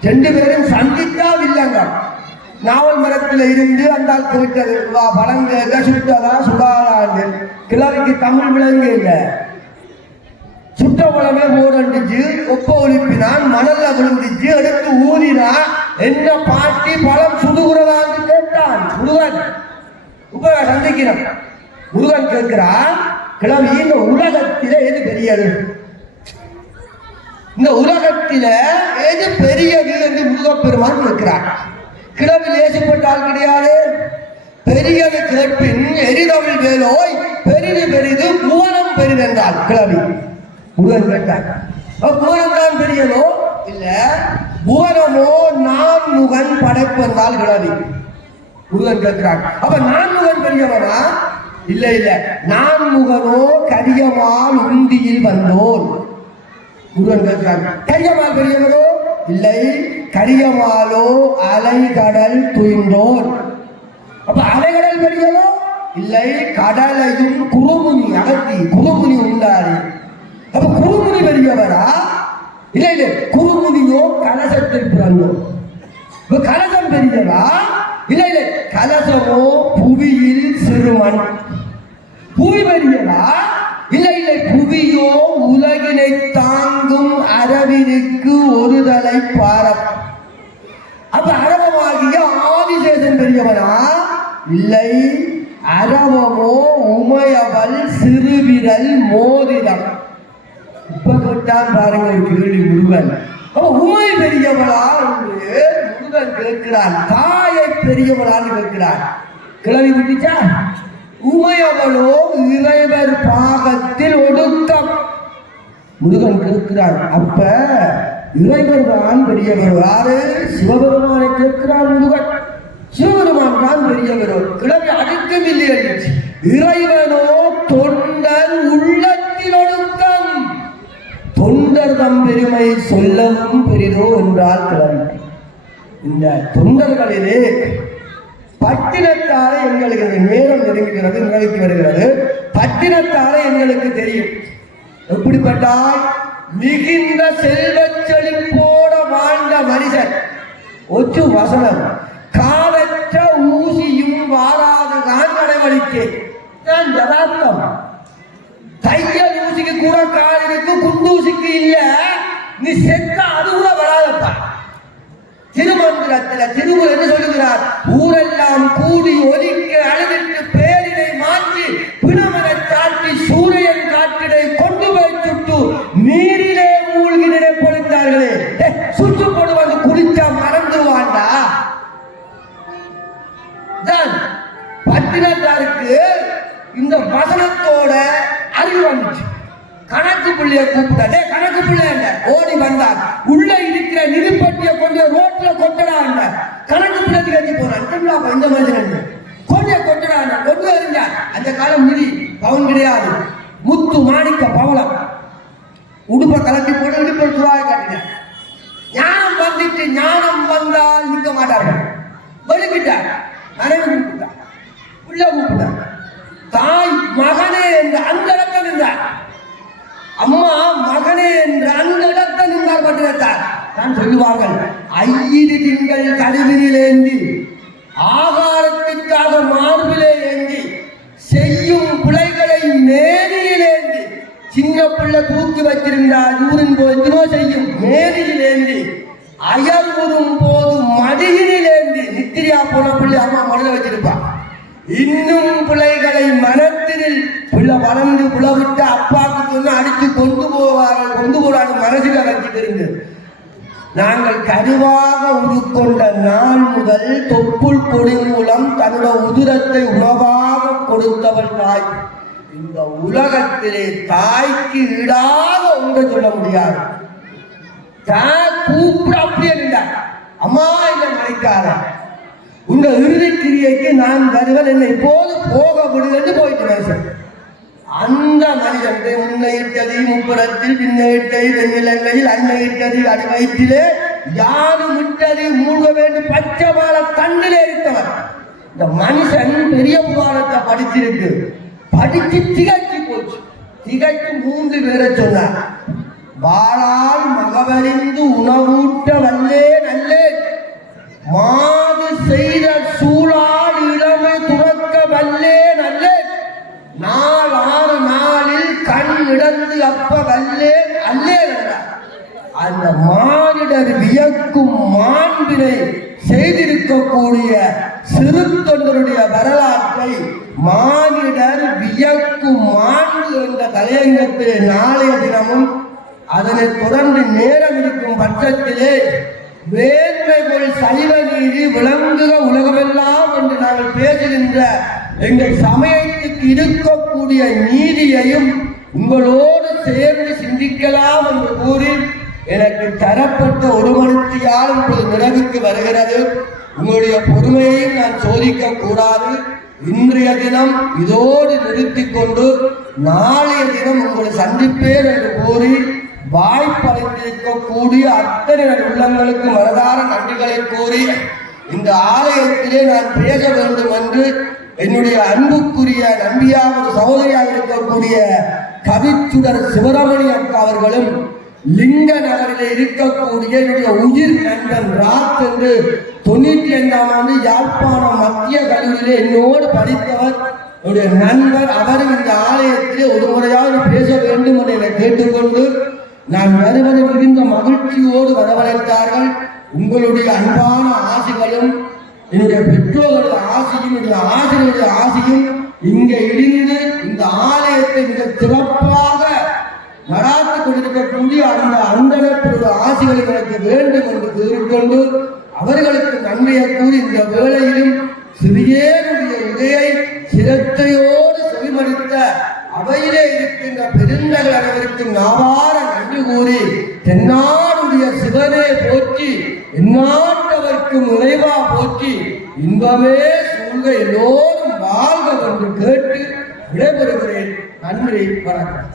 2 பேரும் சந்தித்தா வில்லங்கம். நாவல் மரத்தில் இருந்து அந்த பழங்க சுட்டதா சுடாதாண்டு. கிழவிக்கு தமிழ் விலங்கு இல்லை. சுட்ட பழமே போரண்டிச்சு, ஒப்ப ஒழிப்பினான், மணல்ல விழுந்துச்சு, எடுத்து ஊதினா என்ன பாட்டி பழம் சுடுகிறதான்னு கேட்டான் முருகன். இப்ப சந்திக்கிறான். முருகன் கேட்கிறான், கிழவி இந்த உலகத்தில எது பெரியது? இந்த உலகத்தில எது பெரியது என்று முருகப்பெருமான் கேட்கிறார். கிழவி லேசிப்பட்டால் கிடையாது. பெரியது கேட்பின் எரிதமிழ் வேலோய், பெரிது பெரிது புவனம் பெரிதென்றால் கிழவி. முருகன் கேட்டார், புவனம் தான் பெரியதோ? இல்ல, புவனமோ நான்முகன் படைப்பென்றால் கிழவி. முருகன் கேட்கிறார், அப்ப நான்முகன் பெரியவனா? இல்ல இல்ல, நான்முகனோ கரியமால் உந்தியில் வந்தோன். முருகன் கேட்கிறார், கரியமால் பெரியவரோ? இல்லை, கரியமாலோ அலை கடல் துய்ந்தோன். அப்ப அலைகடல் பெரியதோ? இல்லை, கடலையும் குறுமுனி அகத்தி குறுமுனி உண்டாரு. அப்ப குறுமுனி பெரியவரா? இல்லை இல்லை, குறுமுனியோ கலசத்தில் பிறந்தோம். கலசம் பெரியவா? இல்லை இல்லை, கலசமோ புவியில் சிறுமன். புவி பெரியவா? இல்லை இல்லை, புவியோ உலகினை தாங்கும் அரவினுக்கு ஒரு தலை பாரம். அப்ப அரவமாகிய ஆதிசேஷன் பெரியவனா? இல்லை, அரவமோ உமையவள் சிறுவிரல் மோதிரம். இப்ப கேட்டான் பாருங்க ஒரு கேள்வி முருகன். உமை பெரியவளா என்று முருகன் கேட்கிறான். தாயை பெரியவளான்னு கேட்கிறான். கிளவி விட்டுச்சா? உமையவளோ இறைவர் பாகத்தில் ஒடுக்கம். முருகன் கேட்கிறான். அப்ப இறைவர் தான் பெரியவர். யாரு? சிவபெருமானை கேட்கிறான் முருகன். சிவபெருமான் தான் பெரியவர். கிளவி அடிக்கும் இல்லையே. இறைவனோ தொண்டர் உள்ளத்தில் ஒடுக்கம். தொண்டர் தம் பெருமை சொல்லவும் பெரிதோ என்றால் கிளவி. இந்த தொண்டர்களிலே பட்டினத்தாலே எங்களுக்கு நேரம் நெருங்குகிறது, நிறைவேற்றி வருகிறது. பட்டினத்தாலே எங்களுக்கு தெரியும். எப்படிப்பட்டால் மிகுந்த செல்வச் செழிப்போட வாழ்ந்த மனிதன். ஒற்று வசனம், காலற்ற ஊசியும் வாராதுதான் நடவடிக்கை. யதார்த்தம். தையல் ஊசிக்கு கூட கால் இருக்கு, குண்டூசிக்கு இல்ல. நீ செத்த அது கூட வராதப்பா. திருமந்திரத்தில் திருமூலர் என்ன சொல்லுகிறார்? ஊரெல்லாம் கூடி ஒலிக்க அழுதிட்டு பேரினை மாற்றி பிணமனை சாட்டி சூரியன் காற்றினை கொண்டு போய் சுட்டு நீரிலே மூழ்கி நினைப்பொழிந்தார்களே. சுட்டு போடுவது குளிச்சா மறந்துவாண்டா. பட்டினத்தாருக்கு இந்த வசனத்தோட அறிவு வந்துச்சு. கணக்கு பிள்ளைய கூப்பிட்டாரு. கணக்கு பிள்ளை ஓடி வந்தார். உள்ள இருக்கிற நிருப்பட்டிய கொண்டு ரோட்ல கொட்டடாங்க. கணக்கு பிள்ளைக்கு கட்டி போனான். இந்த மனிதன் கொஞ்சம் கொட்டடாங்க கொண்டு அறிஞ்சார். அந்த காலம் நிதி பவன் கிடையாது. முத்து மாணிக்க பவளம் உடுப்ப கலட்டி போட்டு இடுப்ப சுவாய காட்டினார். ஞானம் வந்துட்டு ஞானம் வந்தால் நிற்க மாட்டார்கள். வெளுக்கிட்டார். மனைவி கூப்பிட்டார். உள்ள கூப்பிட்டார். தாய் மகனே என்று அந்த இடத்தில் நின்றார். அம்மா மகனே என்று அந்த இடத்தில் நின்றார். பட்டினத்தார் தான் சொல்லுவார்கள், ஐயிரு திங்கள் கருவினில் ஏந்தி ஆகாரத்திற்காக மார்பிலே ஏந்தி செய்யும் பிள்ளைகளை மேனியில் ஏந்தி. சின்ன பிள்ளை தூக்கி வச்சிருந்தார். யூரின் போய்த்தினோ செய்யும் மேனியில் ஏந்தி அயர்வுறும் போது மடியினில் ஏந்தி. நித்திரியா போன பிள்ளை அம்மா மனதில் வச்சிருப்பான். இன்னும் பிள்ளைகளை மனத்தினில் பிள்ளை வளர்ந்து புலவிட்டு அப்பாவுக்கு சொன்ன அடித்து கொண்டு போவார்கள். கொண்டு போறாங்க மனசுல வச்சுட்டு இருந்து. நாங்கள் கருவாக உருக்கொண்ட நாள் முதல் தொப்புள் கொடி மூலம் தன்னுடைய உதிரத்தை உணவாக கொடுத்தவள் தாய். இந்த உலகத்திலே தாய்க்கு ஈடாக ஒன்று சொல்ல முடியாது. கூப்பிட அப்படியே இருந்தார். அம்மா என்ன நினைக்காத, உங்க இறுதி கிரியைக்கு நான் வருவன், என்னை இப்போது போக விடுதல் போயிட்டு பேசுறேன். அந்த மனிதன் முன்னையிட்டது முப்புறத்தில் பின்னையிட்டது தென்னிலங்கையில் அன்னையிட்டது அடி வயிற்றிலே யாரும் விட்டது மூழ்க வேண்டும் பச்சை மால கண்ணிலே இருந்தவர். இந்த மனுஷன் பெரிய புராணத்தை படிச்சிருக்கு. படிச்சு திகழ்ச்சி போச்சு. திகழ்ச்சி 3 பேரை சொன்னார். வாழால் மகவறிந்து உணவூட்ட வல்லே நல்லே, மாது செய்த சூழால் இளமை துறக்க வல்லே நல்லே, நாள் 6 நாளில் கண் இடந்து அப்ப வல்லே அல்லே என்றார். அந்த மானிடர் வியக்கும் மாண்பினை செய்திருக்கக்கூடிய சிறு தொண்டருடைய வரலாற்றை மானிடர் வியக்கும் மாண்பு என்ற தலையங்கத்திலே நாளைய தினமும் அதனை தொடர்ந்து நேரம் இருக்கும் பட்சத்திலே வேண்மைகள் சைவ நீதி விளங்குக உலகமெல்லாம் என்று நாங்கள் பேசுகின்ற எங்கள் சமயத்துக்கு இருக்கக்கூடிய நீதியையும் உங்களோடு சேர்ந்து சிந்திக்கலாம் என்று கூறி எனக்கு தரப்பட்ட 1 மணித்தியால் இப்போது நிறைவுக்கு வருகிறது. உங்களுடைய பொறுமையையும் நான் சோதிக்க கூடாது. இன்றைய தினம் இதோடு நிறுத்திக் கொண்டு நாளைய தினம் உங்களை சந்திப்பேன் என்று கூறி வாய்ப்பளித்திருக்கக்கூடிய அத்தனை உள்ளங்களுக்கு மனதார நன்றிகளை கூறி இந்த ஆலயத்திலே நான் பேச வேண்டும் என்று என்னுடைய அன்புக்குரிய நம்பியாக சகோதரியாக இருக்கக்கூடிய கவிச்சுடர் சிவராமணி அக்கா அவர்களும் லிங்க நகரில் இருக்கக்கூடிய என்னுடைய உயிர் நண்பன் ராத் என்று 95ஆம் ஆண்டு யாழ்ப்பாணம் மத்திய கல்லூரியிலே என்னோடு படித்தவர் என்னுடைய நண்பர். அவரும் இந்த ஆலயத்திலே ஒரு முறையாக பேச வேண்டும் என்று என்னை கேட்டுக்கொண்டு நான் வருவதை மிகுந்த மகிழ்ச்சியோடு வரவழைத்தார்கள். உங்களுடைய அன்பான ஆசைகளும் என்னுடைய பெற்றோர்களுடைய ஆசையும் என்னுடைய ஆசிரியருடைய ஆசையும் இங்கே இடிந்து இந்த ஆலயத்தை மிக சிறப்பாக நடாத்தி கொண்டிருக்கக்கூடிய அந்த அந்தனர்களுடைய ஆசைகளை எனக்கு வேண்டும் என்று கூறிக்கொண்டு அவர்களுக்கு நன்றியை கூறி இந்த வேளையிலும் சிறியனுடைய உதையை சிரத்தையோடு செவிமடித்த அவையிலே இருக்கின்ற பெருந்தகள் அனைவருக்கும் நாவார நன்றி கூறி தென்னாடுடைய சிவனே போற்றி எந்நாட்டவர்க்கும் நிறைவா போற்றி இன்பமே சூழ்க எல்லோரும் வாழ்க என்று கேட்டு விடைபெறுகிறேன். நன்றி, வணக்கம்.